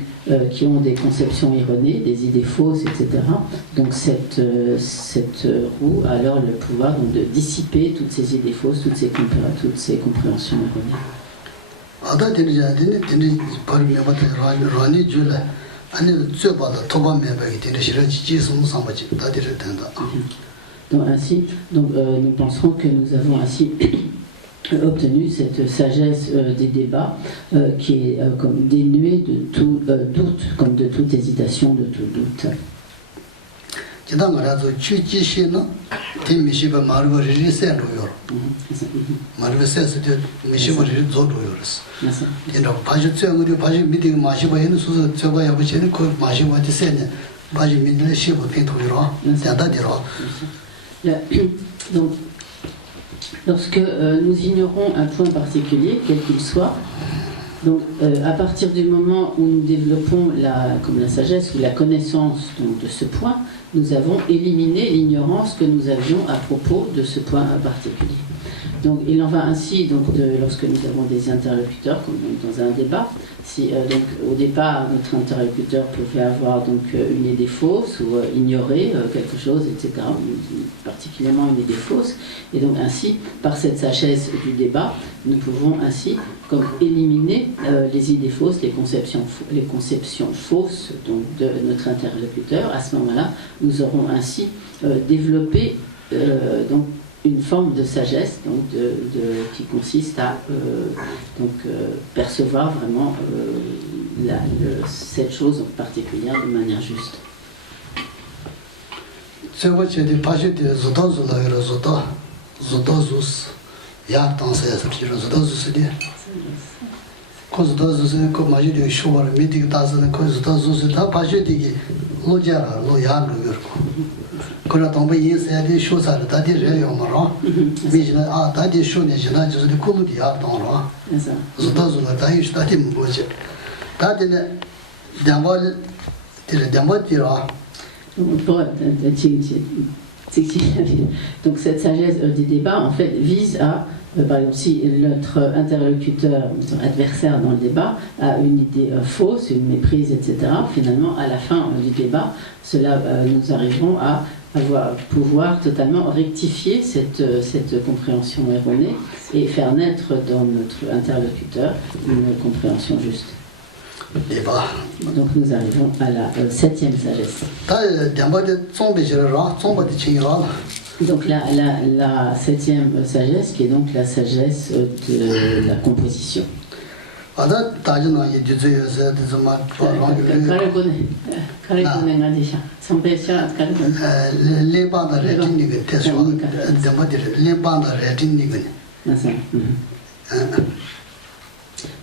qui ont des conceptions erronées, des idées fausses, etc. Donc cette roue a alors le pouvoir donc, de dissiper toutes ces idées fausses, toutes ces compréhensions erronées. Donc ainsi, nous penserons que nous avons ainsi obtenu cette sagesse des débats qui est comme dénuée de tout doute, comme de toute hésitation, de tout doute. Donc, lorsque nous ignorons un point particulier, quel qu'il soit, donc à partir du moment où nous développons comme la sagesse ou la connaissance donc, de ce point, nous avons éliminé l'ignorance que nous avions à propos de ce point particulier. Donc il en va ainsi donc, lorsque nous avons des interlocuteurs, comme dans un débat. Si donc, au départ, notre interlocuteur pouvait avoir donc, une idée fausse ou ignorer quelque chose, etc., particulièrement une idée fausse. Et donc ainsi, par cette sagesse du débat, nous pouvons ainsi comme éliminer les idées fausses, les conceptions fausses donc, de notre interlocuteur. À ce moment-là, nous aurons ainsi développé donc, une forme de sagesse donc qui consiste à percevoir vraiment cette chose en particulier de manière juste. Donc cette sagesse des débats en fait vise à par exemple, si notre interlocuteur, notre adversaire dans le débat a une idée fausse, une méprise, etc., finalement, à la fin du débat, nous arriverons à pouvoir totalement rectifier cette compréhension erronée et faire naître dans notre interlocuteur une compréhension juste. Donc nous arrivons à la 7e sagesse. Donc la 7e sagesse qui est donc la sagesse de la composition.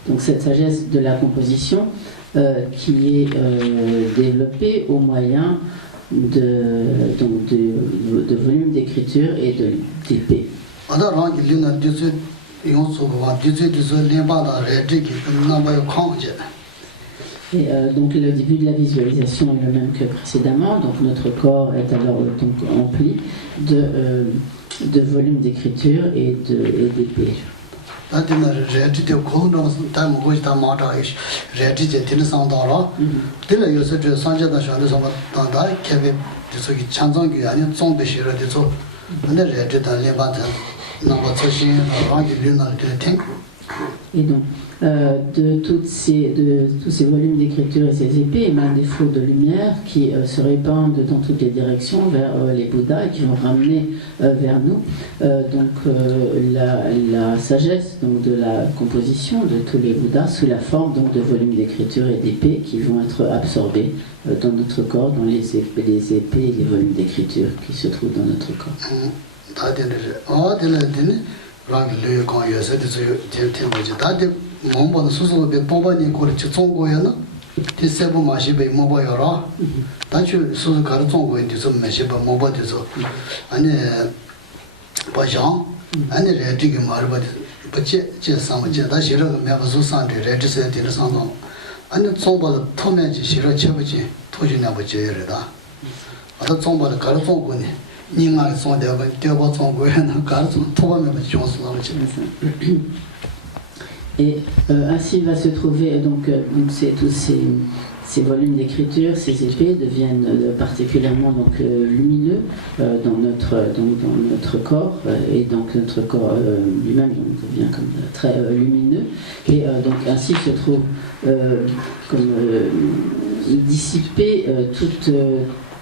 Donc cette sagesse de la composition qui est développée au moyen de volume d'écriture et d'épée. Et donc le début de la visualisation est le même que précédemment, donc notre corps est alors donc empli de volume d'écriture et d'épée. Et donc, de tous ces volumes d'écriture et ces épées émanent des flots de lumière qui se répandent dans toutes les directions vers les Bouddhas et qui vont ramener vers nous la sagesse donc, de la composition de tous les Bouddhas sous la forme donc, de volumes d'écriture et d'épées qui vont être absorbés dans notre corps, dans les épées et les volumes d'écriture qui se trouvent dans notre corps. Et ainsi va se trouver donc tous ces volumes d'écriture, ces épées deviennent particulièrement donc, lumineux dans notre corps et donc notre corps lui-même devient comme très lumineux et donc ainsi se trouve comme dissiper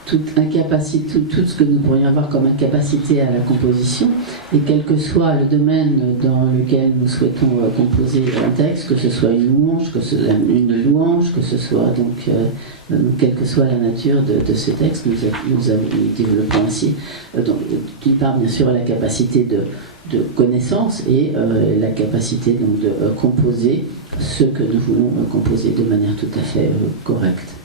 toute incapacité, tout ce que nous pourrions avoir comme incapacité à la composition, et quel que soit le domaine dans lequel nous souhaitons composer un texte, que ce soit une louange, que ce soit donc quelle que soit la nature de ce texte, nous développons ainsi d'une part bien sûr la capacité de connaissance et la capacité donc de composer ce que nous voulons composer de manière tout à fait correcte.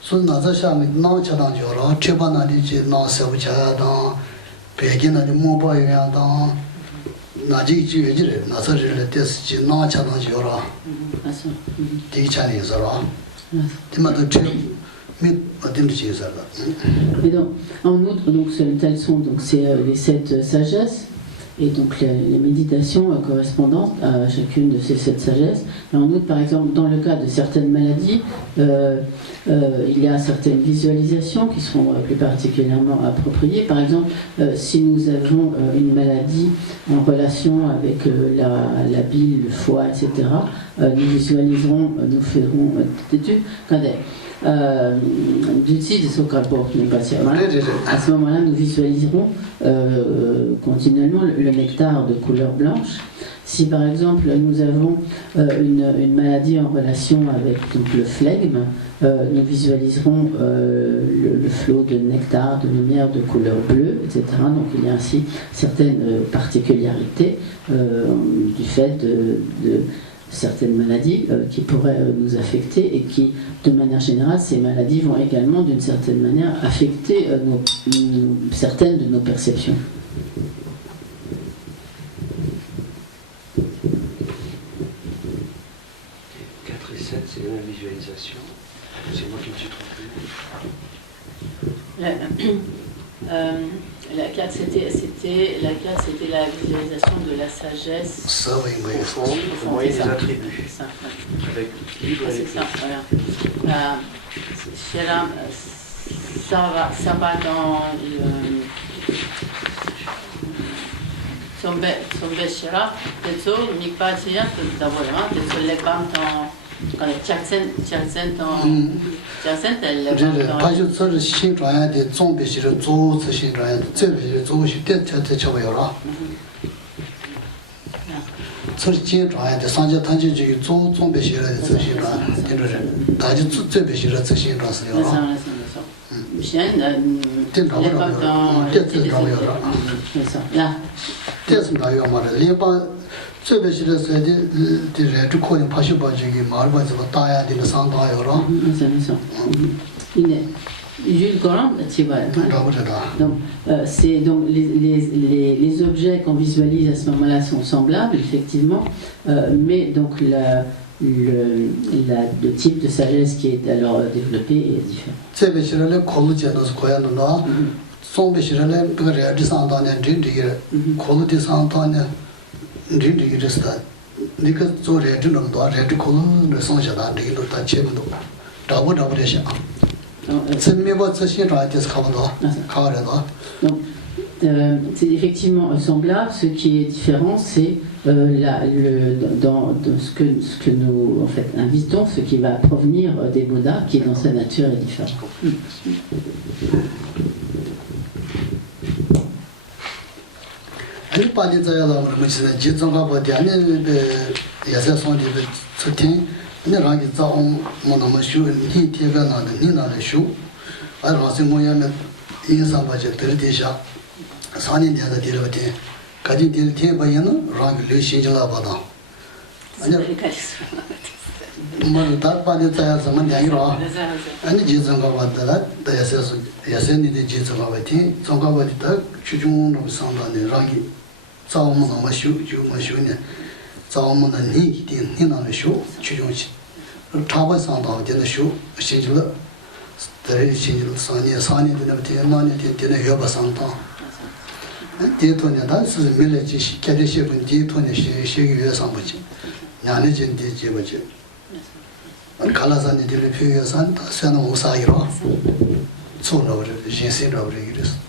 So naza shami nang chadang joro, cheba nadi chi nang sebu chaya dang, peki nadi moba yuya dang, naji chi yuji re, naza rile tesi chi nang chadang joro, digi chani yusara, tima to chi mi adim chi yusara. Et donc, en outre, donc, telles sont donc, les 7 sagesses. Et donc les méditations correspondant à chacune de ces 7 sagesses. Et en outre, par exemple, dans le cas de certaines maladies, il y a certaines visualisations qui seront plus particulièrement appropriées. Par exemple, si nous avons une maladie en relation avec la bile, le foie, etc., nous visualiserons, nous ferons à ce moment-là, nous visualiserons continuellement le nectar de couleur blanche. Si par exemple nous avons une maladie en relation avec donc, le flegme, nous visualiserons le flot de nectar, de lumière de couleur bleue, etc. Donc il y a ainsi certaines particularités du fait de certaines maladies qui pourraient nous affecter et qui, de manière générale, ces maladies vont également d'une certaine manière affecter certaines de nos perceptions. C'est la même visualisation. C'est moi qui me suis trompé. La 4, c'était la visualisation de la sagesse Au moyen des attributs. C'est ça, ouais. Avec libre et c'est ça, voilà. Ça va dans Sombe Shira, Tetsu, Mikpa Tia, Tavolema, Tetsu Lebam dans. Donc les objets qu'on visualise à ce moment-là sont semblables, effectivement, mais donc le type de sagesse qui est alors développé est différent. Donc, c'est effectivement semblable. Ce qui est différent, c'est dans ce que nous en fait, invitons, ce qui va provenir des Bouddhas, qui dans sa nature est différent. 디토냐 다스 밀레지 캐데시군 디토냐 시시유에 상부지 냐네진 디지버지 갈라산이 딜 표현산 다스는 오사이로 소로를 진실로 이랬어.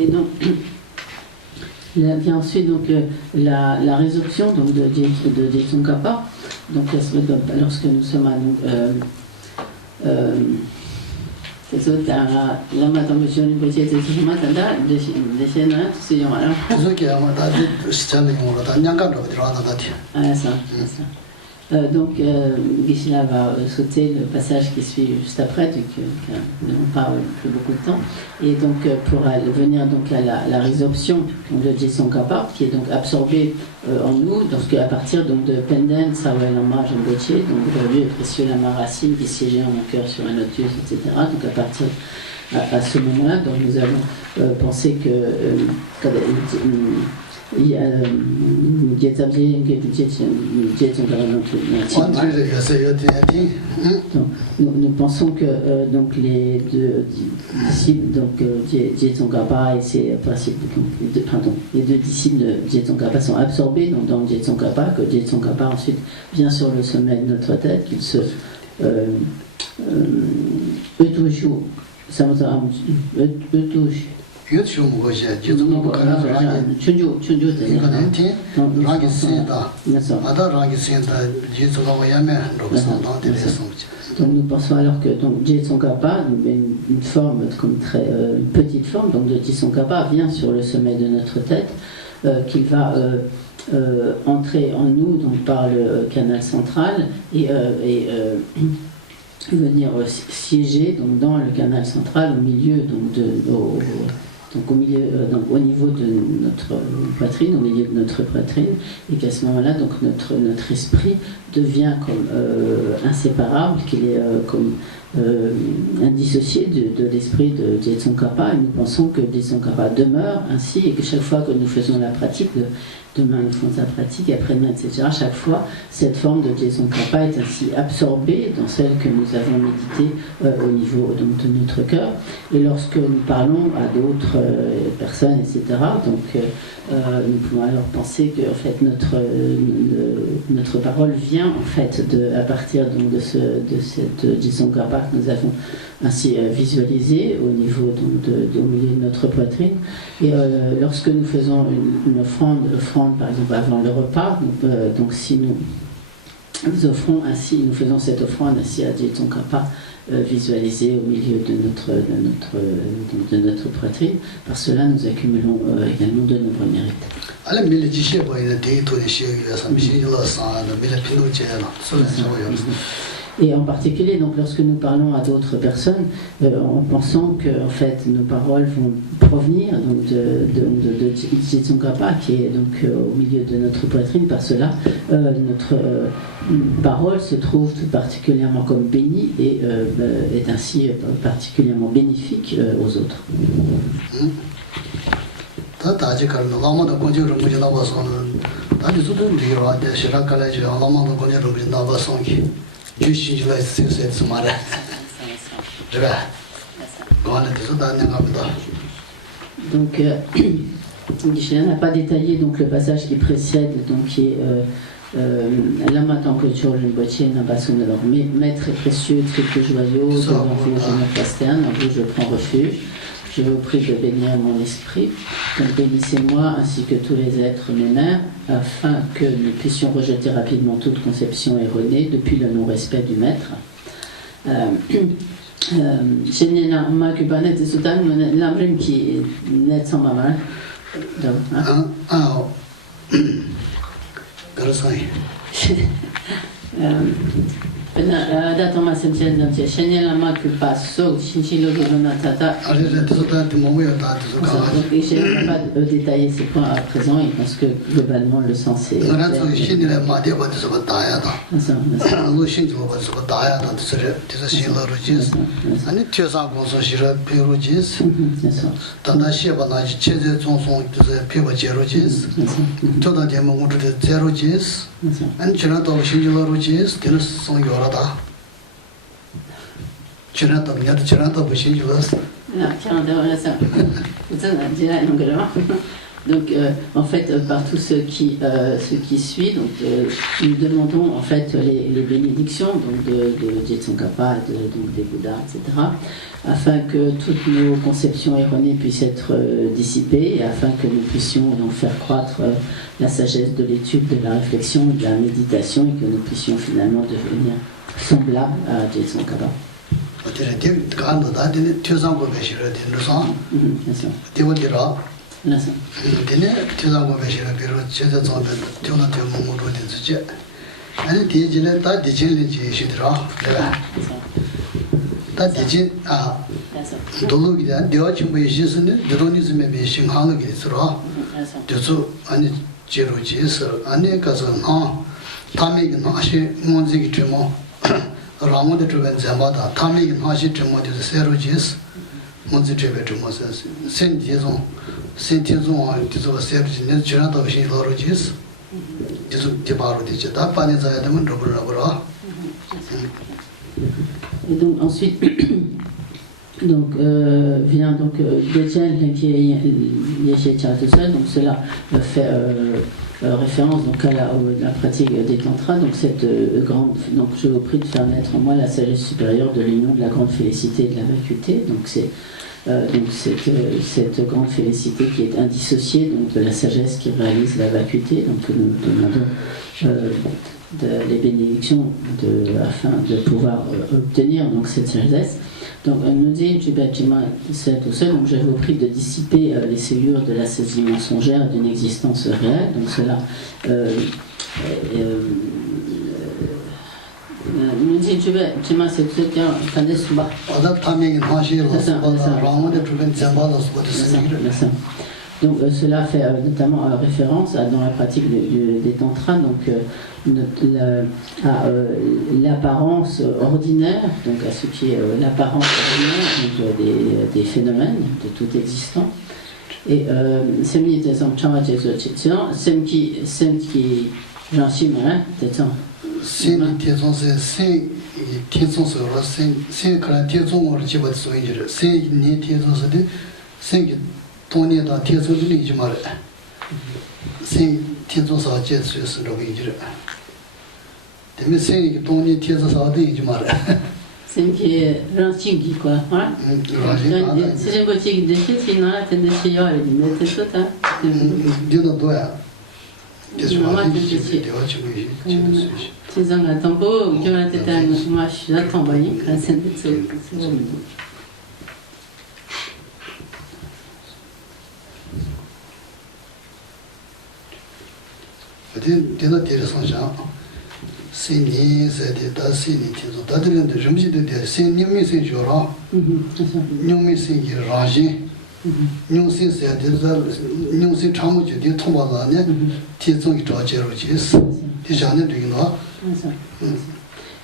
Et donc, vient ensuite donc, la résorption donc, de Tsongkhapa. Donc, lorsque nous sommes à lama tambusho ni boche tsu ma tanda de na tsu yo ara 그래서 아마 다들 시간이 뭐다 냥간도 들어가다 돼. ah ça. Donc, Geshe-la va sauter le passage qui suit juste après, donc nous n'avons pas plus beaucoup de temps. Et donc, pour venir donc à la résorption de Tsongkhapa, qui est donc absorbée en nous, donc à partir donc, de Penden, Sarwa Lama, Rinpoche, donc le lieu précieux Lama Racine qui siégeait en mon cœur sur un lotus, etc. Donc, à partir à ce moment-là, donc nous avons pensé que nous pensons que donc les deux disciples donc Tsongkhapa et ses les deux disciples de Tsongkhapa sont absorbés dans Tsongkhapa, que Tsongkhapa ensuite vient sur le sommet de notre tête, qu'il se Donc nous pensons alors que Tsongkhapa, une forme comme une petite forme donc de Tsongkhapa vient sur le sommet de notre tête, qu'il va entrer en nous donc par le canal central et venir siéger donc dans le canal central au milieu donc au milieu, au niveau de notre poitrine, au milieu de notre poitrine, et qu'à ce moment-là, donc notre esprit devient comme inséparable, qu'il est comme indissocié de l'esprit de Tsongkhapa, et nous pensons que Tsongkhapa demeure ainsi, et que chaque fois que nous faisons la pratique, demain nous faisons la pratique, après-demain, etc., chaque fois, cette forme de Tsongkhapa est ainsi absorbée dans celle que nous avons méditée au niveau donc, de notre cœur. Et lorsque nous parlons à d'autres personnes, etc., donc nous pouvons alors penser que en fait, notre parole vient en fait à partir donc, de cette Tsongkhapa que nous avons ainsi visualisé au niveau donc, au milieu de notre poitrine. Et lorsque nous faisons une offrande, par exemple avant le repas, donc si nous offrons ainsi, nous faisons cette offrande ainsi à Tsongkhapa visualisée au milieu de notre poitrine, par cela nous accumulons également de nombreux mérites. Et en particulier, donc, lorsque nous parlons à d'autres personnes, en pensant que en fait, nos paroles vont provenir donc, de Tsongkhapa, qui est donc, au milieu de notre poitrine, par cela, notre parole se trouve particulièrement comme bénie et est ainsi particulièrement bénéfique aux autres. Donc, Geshe-la n'a pas détaillé donc, le passage qui précède, donc, qui est Lama Tangpo Rinpoche Nambasun, alors maître et précieux, triple joyau, devant vous je me prosterne, en vous je prends refuge. Je vous prie de bénir mon esprit, donc bénissez-moi ainsi que tous les êtres mes mères, afin que nous puissions rejeter rapidement toute conception erronée depuis le non-respect du maître. Shenena Makubanet et Soudan, l'amrim qui n'est sans ma main. Datama Senchen Namche, Shenela Makuba, So, Shinchilo Donatata. Je ne vais pas détailler ces points à présent, et pense que globalement le sens est. Donc, en fait, par tout ce qui suit, donc, nous demandons en fait les bénédictions donc de Jetsongkhapa, donc des Bouddhas, etc., afin que toutes nos conceptions erronées puissent être dissipées et afin que nous puissions donc faire croître la sagesse de l'étude, de la réflexion, de la méditation et que nous puissions finalement devenir semblables à Jetsongkhapa. Et donc ensuite donc vient donc Dechen qui est Yeshe Chartusa, donc cela fait référence donc à la pratique des tantras, donc cette grande, donc je vous prie de faire naître en moi la sagesse supérieure de l'union de la grande félicité et de la vacuité, donc c'est donc cette grande félicité qui est indissociée donc de la sagesse qui réalise la vacuité, donc nous demandons les bénédictions afin de pouvoir obtenir donc cette sagesse. Donc nous dit Jibachima tout seul, donc je vous prie de dissiper les séjours de la saisie mensongère d'une existence réelle, donc cela nous dit Jibachima c'est tout ça enfin des suba. Donc cela fait notamment référence dans la pratique des tantras donc à l'apparence ordinaire, donc à ce qui est l'apparence ordinaire donc, des phénomènes de tout existant. Et c'est mis des hommes c'est qui j'en suis malin peut-être c'est 돈이 다 대소들이 이제 말해. 생 대소사 제수스 로그 이제. 되면 생이 돈이 대소사도 이제 말해. 생기 런칭기 quoi, hein? Si j'ai beau tigre de shit, sinon la tête de chien, elle dit mais c'est tout hein. Dieu doit. C'est un tambo, qui va la tête à moi, je suis là tamboyé, c'est 되나 대성장 신이 세대다 신이 되도 다들은데 점지도 돼 신님이 생겨라 님이 생기라지 님이 세대다 님이 참고지 돼 통과하네 대성이 저제로지스 déjà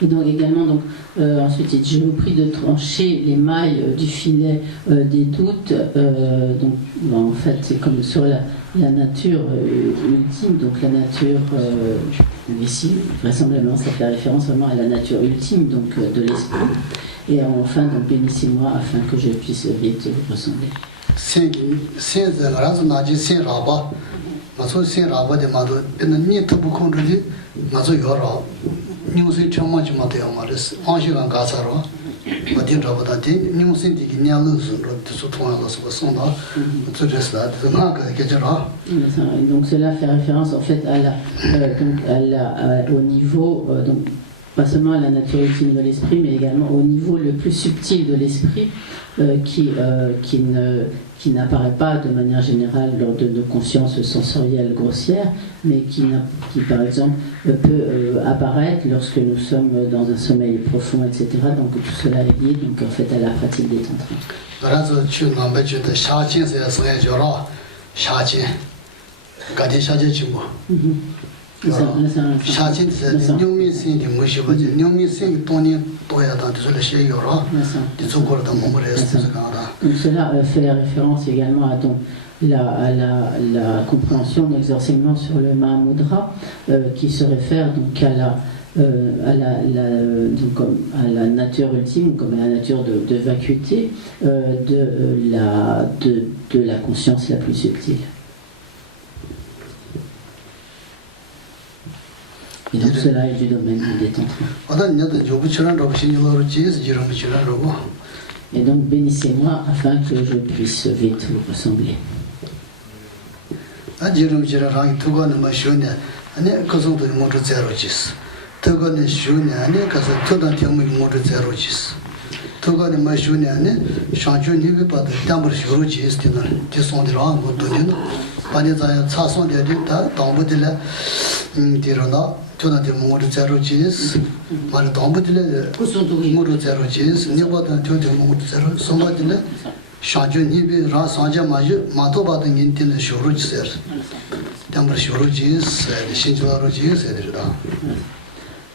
Et donc également, donc, ensuite, je vous prie de trancher les mailles du filet des doutes. Donc, en fait, c'est comme sur la nature ultime, donc la nature ici, vraisemblablement, ça fait référence vraiment à la nature ultime donc, de l'esprit. Et enfin, donc, bénissez-moi afin que je puisse vite vous ressembler. 뉴스 처음에 좀 어때요 말했어. 안시간 가서로 어디 잡아다지 뉴스인지 냐르스로 소통하고서 sonda tout donc cela fait référence en fait au niveau donc pas seulement à la nature ultime de l'esprit mais également au niveau le plus subtil de l'esprit qui n'apparaît pas de manière générale lors de nos consciences sensorielles grossières, mais qui par exemple peut apparaître lorsque nous sommes dans un sommeil profond, etc. Donc tout cela est lié donc, en fait à la pratique des tantras. Donc cela fait référence également à donc, la compréhension de l'exorcisme sur le Mahamudra qui se réfère donc à donc à la nature ultime, comme à la nature de vacuité de la conscience la plus subtile. Et donc cela est du domaine du détente. Et donc bénissez-moi afin que je puisse vite vous ressembler.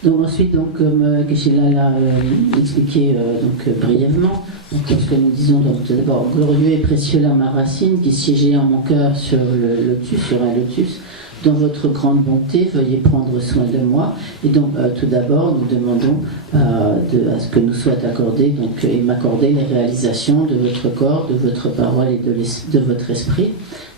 Donc ensuite, donc, comme Geshe-la l'a expliqué brièvement, donc, lorsque nous disons donc d'abord glorieux et précieux lama racine qui siégeait en mon cœur sur le lotus, sur un lotus, dans votre grande bonté, veuillez prendre soin de moi. Et donc, tout d'abord, nous demandons à ce que nous soit accordé, donc, et m'accorder les réalisations de votre corps, de votre parole et de votre esprit.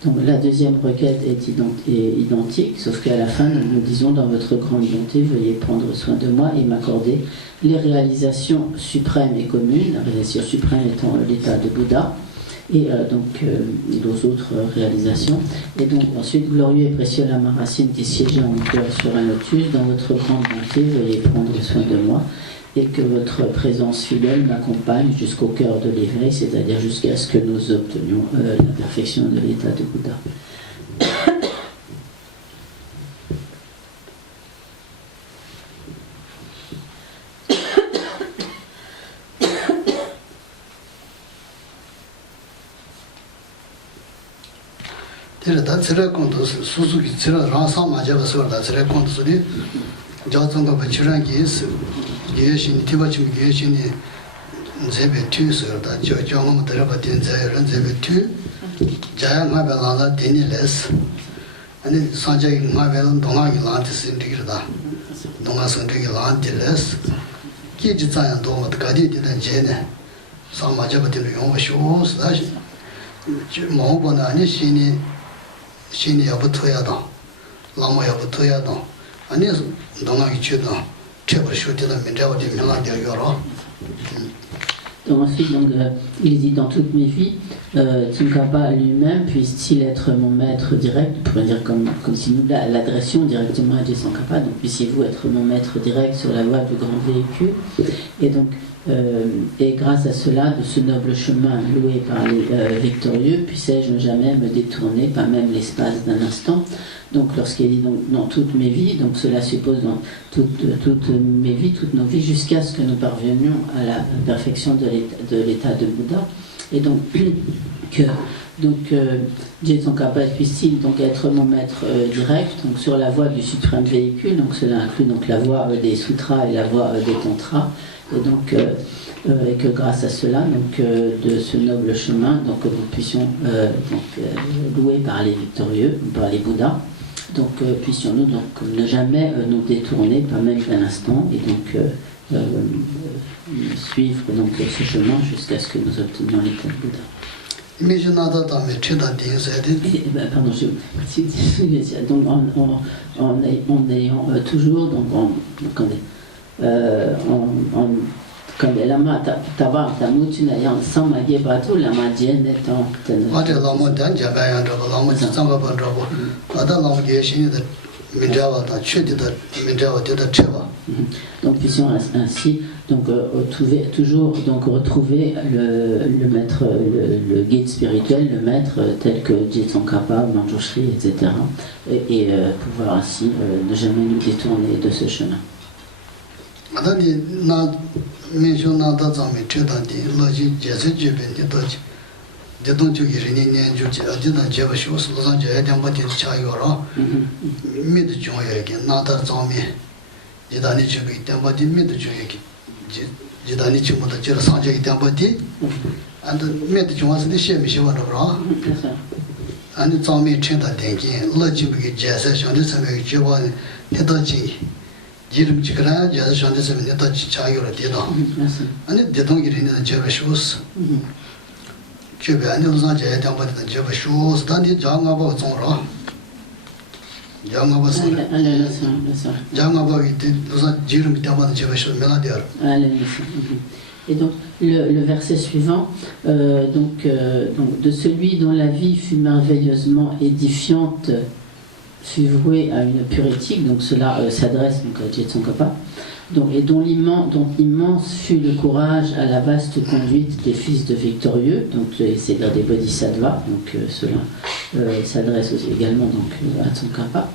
Donc, la deuxième requête est identique, sauf qu'à la fin, nous disons dans votre grande bonté, veuillez prendre soin de moi et m'accorder les réalisations suprêmes et communes, la réalisation suprême étant l'état de Bouddha. Et donc aux autres réalisations. Et donc ensuite, glorieux et précieux lama racine qui siégeait en cœur sur un lotus, dans votre grande bonté, veuillez prendre soin de moi et que votre présence fidèle m'accompagne jusqu'au cœur de l'éveil, c'est-à-dire jusqu'à ce que nous obtenions la perfection de l'état de Bouddha. Donc ensuite, il dit dans toutes mes vies, Tsongkhapa lui-même puisse-t-il être mon maître direct, on pourrait dire comme si nous l'adressions directement à Tsongkhapa, donc puissiez-vous être mon maître direct sur la voie du grand véhicule. Et donc, et grâce à cela, de ce noble chemin loué par les victorieux, puissais-je ne jamais me détourner, pas même l'espace d'un instant. Donc lorsqu'il dit donc, dans toutes mes vies, donc cela suppose dans toutes mes vies, toutes nos vies, jusqu'à ce que nous parvenions à la perfection de l'état de Bouddha. Et donc que Tsongkhapa puisse-t-il donc être mon maître direct, donc sur la voie du suprême véhicule, donc cela inclut donc la voie des sutras et la voie des tantras, et donc et que grâce à cela, donc de ce noble chemin, donc que nous puissions loués par les victorieux, par les Bouddhas. Donc puissions-nous donc ne jamais nous détourner, pas même un instant, et donc suivre donc ce chemin jusqu'à ce que nous obtenions l'état de Bouddha. Pardon, donc en ayant toujours donc quand les lama tava tamutu na yang sama ge batu lama jen étant donc puissions ainsi donc toujours donc retrouver le maître, le guide spirituel, le maître tel que Tsongkhapa, Manjushri, etc. et pouvoir ainsi ne jamais nous détourner de ce chemin. 지름 지그라 자서 전에서 내가 자기로 되다. 아니 대동 길이는 제가 쇼스. 그게 아니고 사제 담보는 제가 쇼스 단지 장하고 좀으로. 장하고 선. 장하고 이때 지름 담보는 제가 쇼 메라디어. Et donc le verset suivant, donc de celui dont la vie fut merveilleusement édifiante, fut voué à une pure éthique, donc cela s'adresse donc à Jetsongkhapa, et dont immense fut le courage à la vaste conduite des fils de victorieux, donc c'est-à-dire des bodhisattvas, donc cela s'adresse aussi également donc à Tsongkhapa,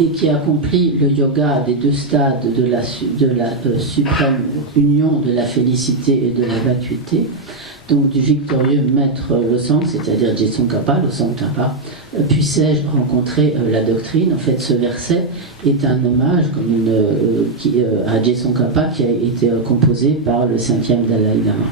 et qui accomplit le yoga des deux stades de la suprême union de la félicité et de la vacuité, donc du victorieux maître Losang, c'est-à-dire Jetsongkhapa, Losang Tapa, puissais-je rencontrer la doctrine. En fait, ce verset est un hommage à Jetsongkhapa qui a été composé par le 5e Dalai Lama.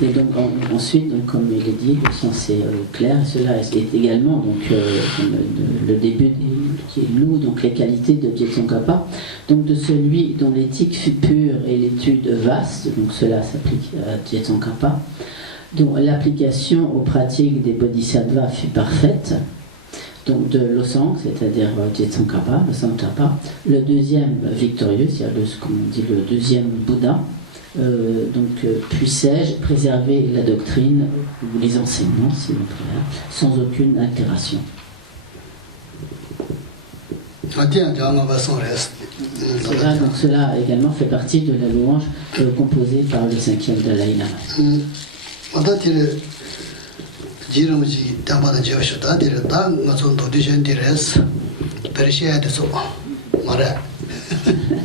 Et donc ensuite, donc, comme il est dit, le sens est clair, et cela est également donc, le début qui loue donc, les qualités de Jetsongkhapa, donc de celui dont l'éthique fut pure et l'étude vaste, donc cela s'applique à Jetsongkhapa, dont l'application aux pratiques des bodhisattvas fut parfaite, donc de Losang, c'est-à-dire Jetsongkhapa, Losang Tapa, le deuxième victorieux, c'est-à-dire comme on dit le deuxième Bouddha, puissais-je préserver la doctrine ou les enseignements, si l'on préfère, sans aucune altération. Cela également fait partie de la louange composée par le 5e Dalai Lama. 지름지 담바다 제셔다 데르다 나선 도디션 디레스 페르시아데서 말아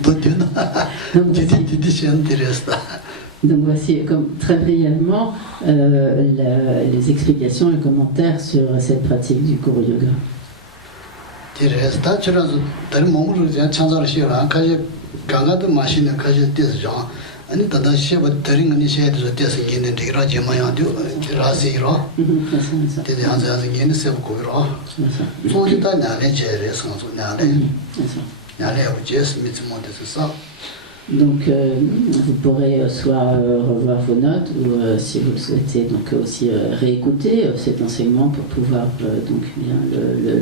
도디나 디디션 디레스다. Donc voici comme très brièvement les explications et commentaires sur cette pratique du Guru Yoga. 디레스다 저라서 다른 몸으로 그냥 창자를 시어라 가지 강가도 마시는 가지 뜻이죠. 아니 다다 시버 다른 거니 시에도 뜻이 있는 데라 제마야도 라시로 되게 한자는 얘는 세고 거기로 소리다 나네 제레서 나네 나네 오제스 미츠모데서. Donc vous pourrez soit revoir vos notes ou si vous le souhaitez donc aussi réécouter cet enseignement pour pouvoir donc bien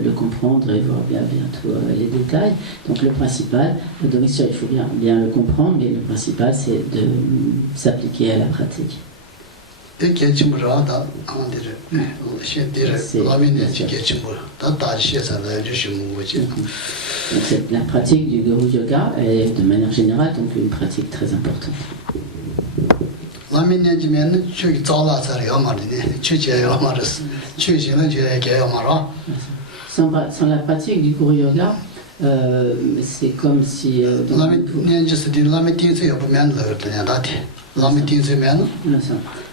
le comprendre et voir bien bientôt les détails. Donc le principal, donc il faut bien le comprendre, mais le principal c'est de s'appliquer à la pratique. Donc la pratique du Guru Yoga est de manière générale donc une pratique très importante. Sans la pratique du Guru Yoga, c'est comme si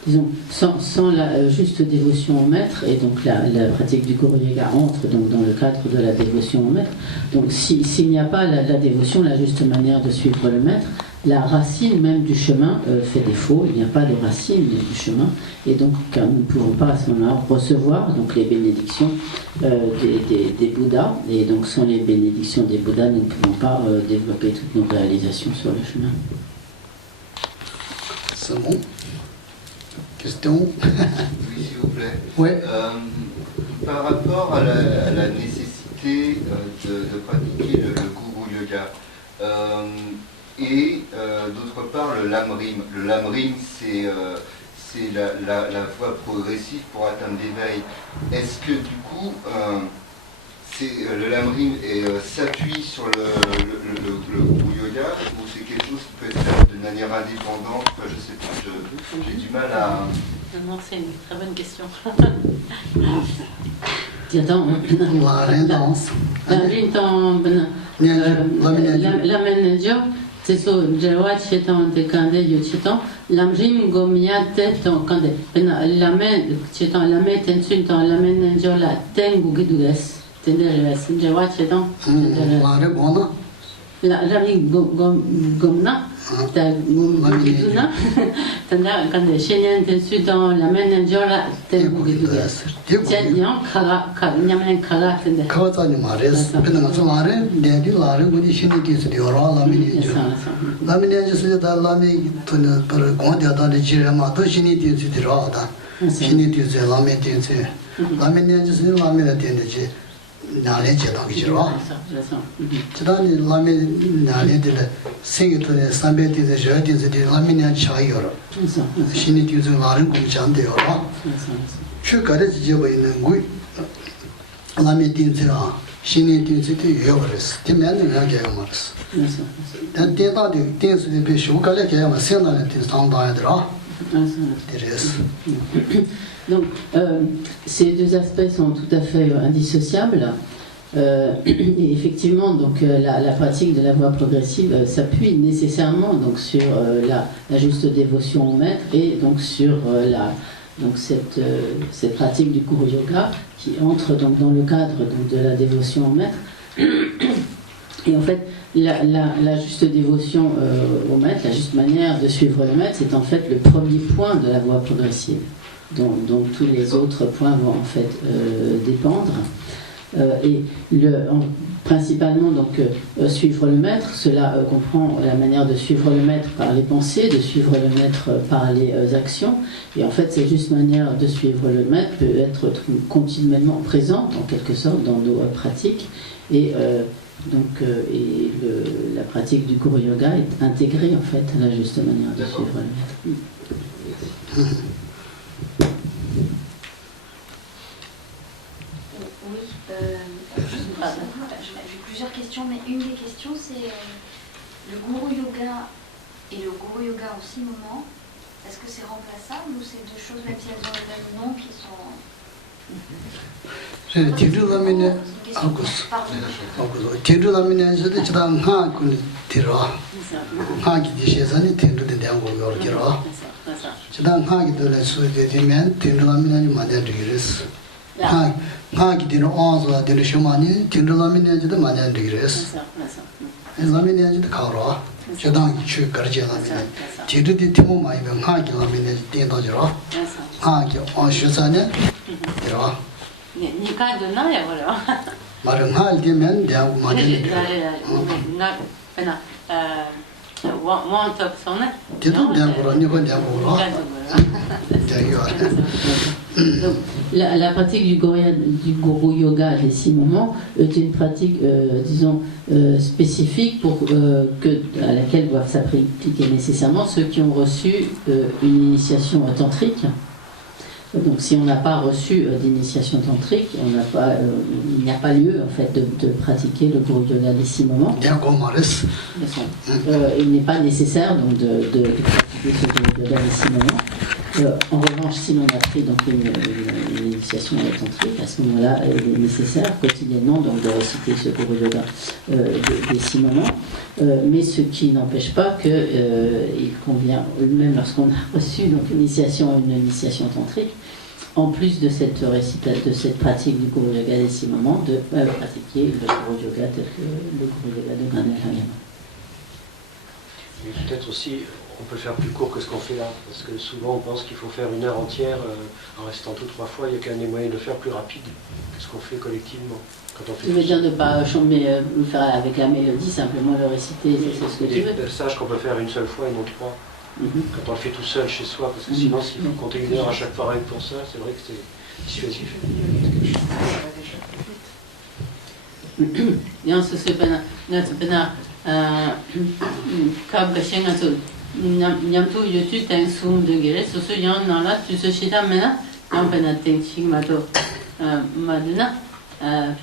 disons, sans la juste dévotion au maître, et donc la pratique du Guru Yoga entre donc, dans le cadre de la dévotion au maître. Donc s'il n'y a pas la dévotion, la juste manière de suivre le maître, la racine même du chemin fait défaut, il n'y a pas de racine du chemin, et donc nous ne pouvons pas à ce moment-là recevoir donc, les bénédictions des Bouddhas, et donc sans les bénédictions des Bouddhas, nous ne pouvons pas développer toutes nos réalisations sur le chemin. C'est bon. Question? Oui, s'il vous plaît. Oui. Par rapport à la nécessité de pratiquer le Guru Yoga, et d'autre part le Lamrim. Le Lamrim, c'est la voie progressive pour atteindre l'éveil. Est-ce que du coup, le Lamrim s'appuie sur le Guru Yoga, ou c'est quelque chose qui peut être fait de manière indépendante? Je sais pas, j'ai du mal à... Non, c'est une très bonne question. La manager c'est ça, je vois chetan de quand yo chetan, l'amjim gomia tête quand la main chetan la main tension dans la main n'jola tengu gidules, tenderes, je vois chetan. Mare bona. La jami gomna, ta gomna, tanda quand chenien tension dans la main n'jola tengu gidules. Tiens, nyamlen kala tende. Kawatani mares, penanga so mare, dedi lare gudi shini kisi diora lamini jo. Lamini jo se da lami tuna par gondia da le jira ma to shini kisi diora da. Shini kisi lami kisi. Lamini jo se lami da tende je. Nale je da gijira. Chidani lami nale de singi tune sambe kisi je kisi de lamini cha yoro. Shini kisi lare gum chan de yoro. Chu kare je ba inen gui. Lami dinzira, shini dinziti yoris, timeni ya maris. Dan tenda de dinsu de pe shukale ke ma sena de sanda dra. Donc, ces deux aspects sont tout à fait indissociables. Et effectivement, donc, la pratique de la voie progressive s'appuie nécessairement donc, sur la juste dévotion au maître et donc sur donc cette pratique du Guru Yoga qui entre donc dans le cadre donc, de la dévotion au maître. Et en fait, la juste dévotion au maître, la juste manière de suivre le maître, c'est en fait le premier point de la voie progressive, dont tous les autres points vont en fait dépendre. Et principalement donc suivre le maître, cela comprend la manière de suivre le maître par les pensées, de suivre le maître par les actions. Et en fait, cette juste manière de suivre le maître peut être continuellement présente en quelque sorte dans nos pratiques. Et la pratique du Guru Yoga est intégrée en fait à la juste manière de suivre le maître. J'ai plusieurs questions, mais une des questions c'est le Guru Yoga et le Guru Yoga en 6 moments. Est-ce que c'est remplaçable ou c'est deux choses, même si elles ont le même nom, qui sont... Hagi dino onzo dino shumani tindu lamine jida manyan digres. Lamine jida kawra. Jadang chu garje lamine. Tindu di timu mayibe hagi lamine dindo jiro. Hagi on shusane jiro. Nika dona ya wala. Marang hal di men dia manyan digres. Pena want of sonne. Tidu dia gura ni kon dia gura. La pratique du Guru Yoga des 6 moments est une pratique, disons, spécifique à laquelle doivent s'appliquer nécessairement ceux qui ont reçu une initiation tantrique. Donc, si on n'a pas reçu d'initiation tantrique, il n'y a pas lieu en fait de pratiquer le Guru Yoga des 6 moments. Il n'est pas nécessaire donc de pratiquer ce Guru Yoga des 6 moments. En revanche, si l'on a pris donc une initiation tantrique, à ce moment-là, il est nécessaire quotidiennement donc de réciter ce Guru Yoga des 6 moments. Mais ce qui n'empêche pas qu'il convient, même lorsqu'on a reçu donc une initiation tantrique, en plus de cette pratique du Guru Yoga des 6 moments, de pratiquer le Guru Yoga tel que le Guru Yoga de Gandharva. Mais peut-être aussi, on peut faire plus court que ce qu'on fait là, parce que souvent on pense qu'il faut faire 1 heure entière en restant tout 3 fois. Il y a quand même des moyens de le faire plus rapide que ce qu'on fait collectivement. Tu veux dire de ne pas chanter, le faire avec la mélodie, simplement le réciter, c'est ce que tu veux. Des passages qu'on peut faire une seule fois et non 3. Quand on le fait tout seul chez soi, parce que sinon s'il faut compter 1 heure à chaque fois rien que pour ça, c'est vrai que c'est dissuasif. Yang susu pena, natu pena, kab gashen natu, nyamtu yotu teng sum de gere, susu yang nala tu se shita mena, yang pena teng ching mato, madina,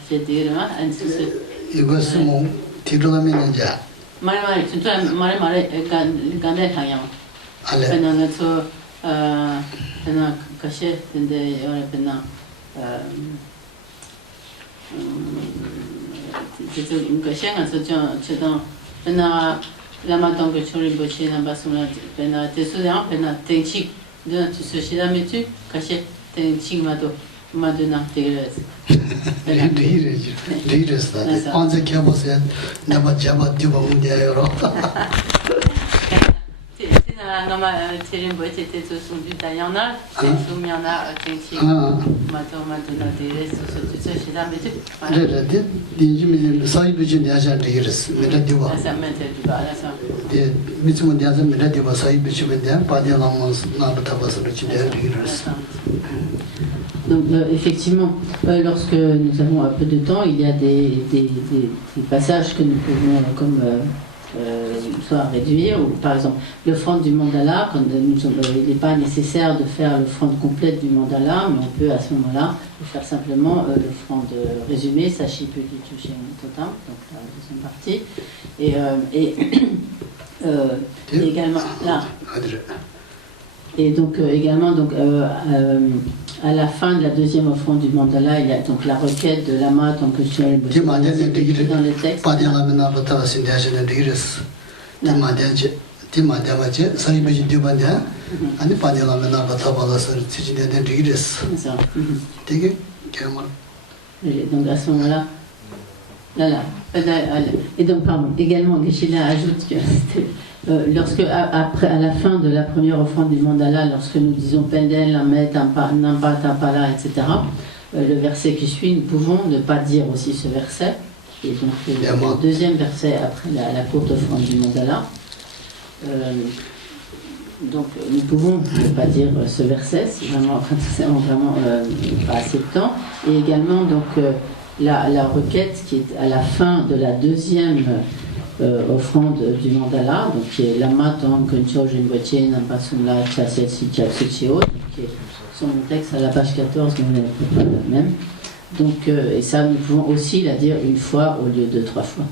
c'est dire ma, un susu. Igo sumo tidu la menaja. Mare, tu mare gande hayam. Pena natu, pena kashe tende yore pena. C'est que c'est un peu lama tong chori boche na basuna pena tesuda pena tenchi de tu soshida metu kache tenchi mato maduna tigres Readers that on the cable said never jabba diva mundial. Noma tirin boche te sosun du tayana sum yana tenchi mato maduna tigres tu soshida metu The Saibijin Yajan Readers, Medadiva. asa mete du bala sa The Mitsuman Yazan Medadiva Saibijin, Padialamans, Nabatavas Readers. Donc effectivement, lorsque nous avons un peu de temps, il y a des passages que nous pouvons comme soit réduire, ou par exemple l'offrande du mandala, quand il n'est pas nécessaire de faire l'offrande complète du mandala, mais on peut à ce moment-là faire simplement l'offrande résumée, Sashi Pudi Tushin Totam, donc la deuxième partie, et également là. Et donc également à la fin de la deuxième offrande du mandala, il y a donc la requête de lama tant que tu as dans le texte. Donc à ce moment-là, et donc pardon, également Geshe-la ajoute que lorsque à la fin de la première offrande du mandala, lorsque nous disons Pendel, Lamet, Nampa, Tapala, etc., le verset qui suit, nous pouvons ne pas dire aussi ce verset. Et donc le deuxième verset après la courte offrande du mandala. Donc nous pouvons ne pas dire ce verset, si vraiment, pas assez de temps. Et également donc la requête qui est à la fin de la deuxième offrande du mandala, donc qui est Lama Tang Kuncho Jinboche Nampasumla Chasetsi Chaksuchio, qui est sur mon texte à la page 14, mais pas la même. Donc, et ça, nous pouvons aussi la dire une fois au lieu de 3 fois.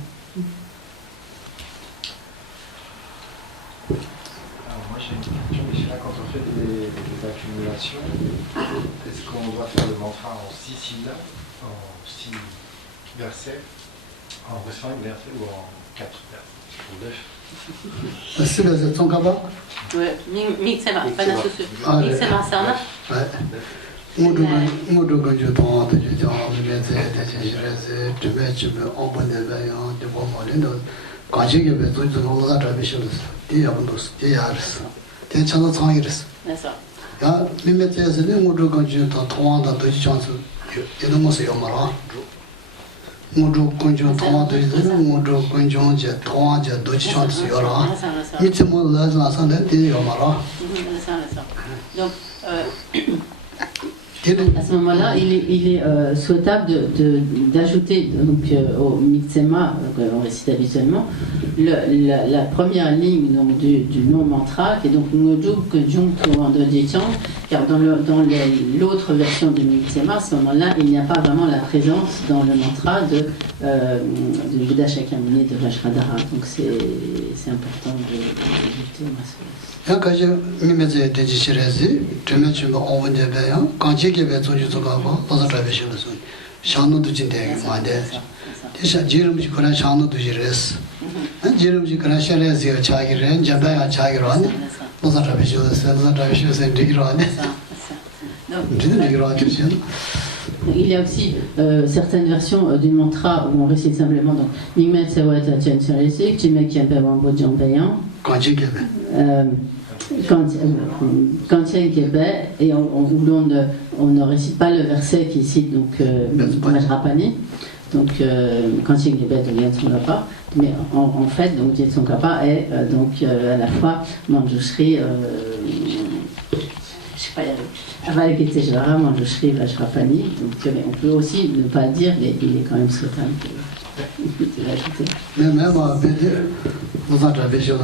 Alors moi j'ai une question, quand on fait des accumulations, est-ce qu'on doit faire le mantra en 6 syllabes, en 6 versets, en 5 versets ou en 4 versets, ou 9? C'est le Tsongkaba? Oui, Mixema, pas d'associé. Mixema, c'est un Ouais. Moudou Ganju Tonga de Jujan, Meze, de Jirese, de Metchum, Obonevayan, de Bomolindo, Kanji, you will do the other traditions, the Abundus, the Yaris, the Channel Tongiris. That's all. Ya, Mimetez, the Moudou Ganju Tonga, the Chance, you don't say Omara. Moudou Ganju Tonga, the Moudou Ganju, Tonga, the Chance, Yora. It's a more less than the Omara. Donc, à ce moment-là, il est souhaitable d'ajouter au Mitsema, on récite habituellement, la première ligne donc, du non-mantra, qui est donc Ngoju Kujung Tuando Jichang, car dans l'autre version du Mitsema, à ce moment-là, il n'y a pas vraiment la présence dans le mantra de Buddha Shakyamuni de Vajradhara. Donc c'est important d'ajouter au Masolas. Quand je me mets des chirurgies, je me suis envoyé bien. Quand j'ai vu tout du tout avant, dans la tradition de son, Chano de Jindé, Mandé. Déjà, Jérôme du Coran Chano de Jérès. Jérôme du Coran Chalès, Chagrin, Jabaya Chagran, dans la tradition de Saint-Digran. Il y a aussi certaines versions du mantra où on récite simplement donc Mingmet Sewata Chen Charisik, Jimek Yampewan Bodjan Bayan. Quand il y a Gébé, et on ne récite pas le verset qui cite donc Vajrapani, donc quand il y a Gébé, donc Yansong Lapa, mais en fait, donc Yansong Lapa est donc à la fois Manjushri, je sais pas, Avaleketejvara, Manjushri, Vajrapani, donc on peut aussi ne pas le dire, mais il est quand même souhaitable de l'ajouter. Mais même dans la tradition de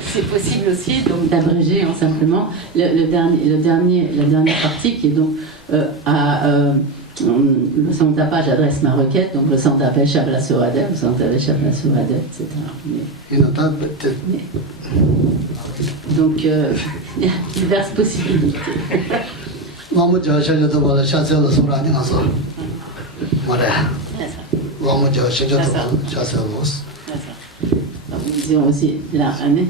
c'est possible aussi donc d'abréger simplement la dernière partie qui est donc le Santapa, j'adresse ma requête, donc le Santapa Shabla Soradeh, le Santapa Shabla Soradeh, etc. Donc il y a diverses possibilités. Vraiment, j'ai changé de chasse. Donc, nous disions aussi la année.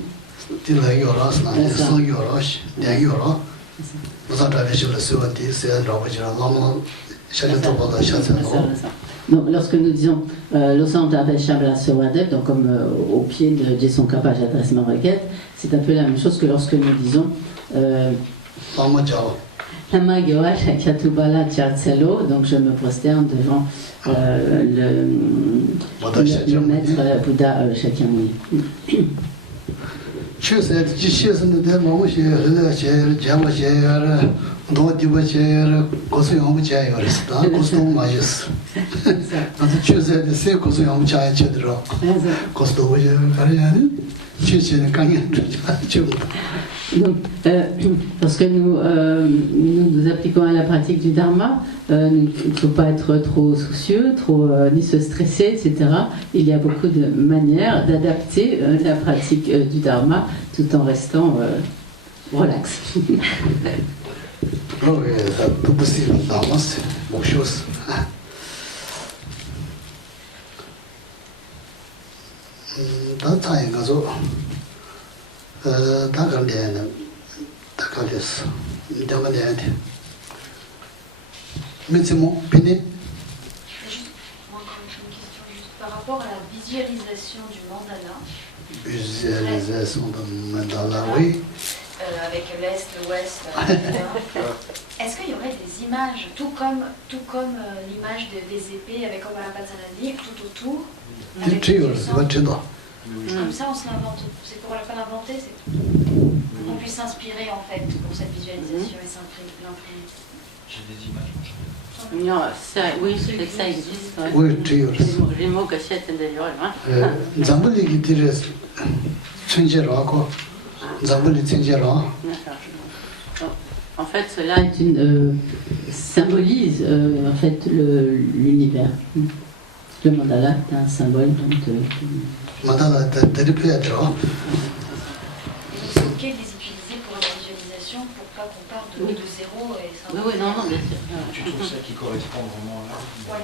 Il y a eu un an, il y a eu un an. Nous avons travaillé sur le souvenir, c'est un rapport sur l'homme, chacun de chasse. Donc, lorsque nous disons l'Osam Davel Shabla Sewadeb, donc comme au pied de Jason Kappa, j'adresse ma requête, c'est un peu la même chose que lorsque nous disons Lama Gyoa Shakyatubala Tchartselo, donc je me prosterne devant le maître Bouddha Shakyamuni. Je sais que je suis un homme qui est donc, tu vois, j'ai construit un petit ailleurs, c'est un costume majus. Tu sais, c'est construit un petit ailleurs, costume, tu sais, quand donc, lorsque nous appliquons à la pratique du Dharma, il ne faut pas être trop soucieux, ni se stresser, etc. Il y a beaucoup de manières d'adapter la pratique du Dharma tout en restant relax. Oui, tout possible, Dharma, c'est beaucoup de choses. Dans ta égazo, par rapport à la visualisation du mandala. Visualisation du mandala, oui. Avec l'Est, l'Ouest, etc. Est-ce qu'il y aurait des images, tout comme l'image des épées avec Obalapatsanadi, tout autour avec comme ça, on se l'invente. C'est pour pas l'inventer, c'est qu'on puisse s'inspirer en fait pour cette visualisation et l'imprimer. J'ai des images. Non, ça, oui, c'est que ça existe. Ouais. Oui, tu les mots que c'est d'ailleurs. Zambuli qui tire en fait, cela symbolise en fait l'univers. Le mandala est un symbole donc mandala est-ce ok de les utiliser pour la visualisation pour pas qu'on parte de zéro et ça. Oui, non, bien sûr. Tu trouves ça qui correspond vraiment là? Oui.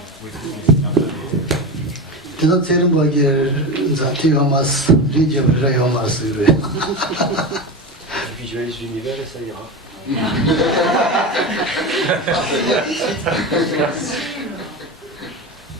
Nous c'est un Visualise l'univers et ça ira. Merci.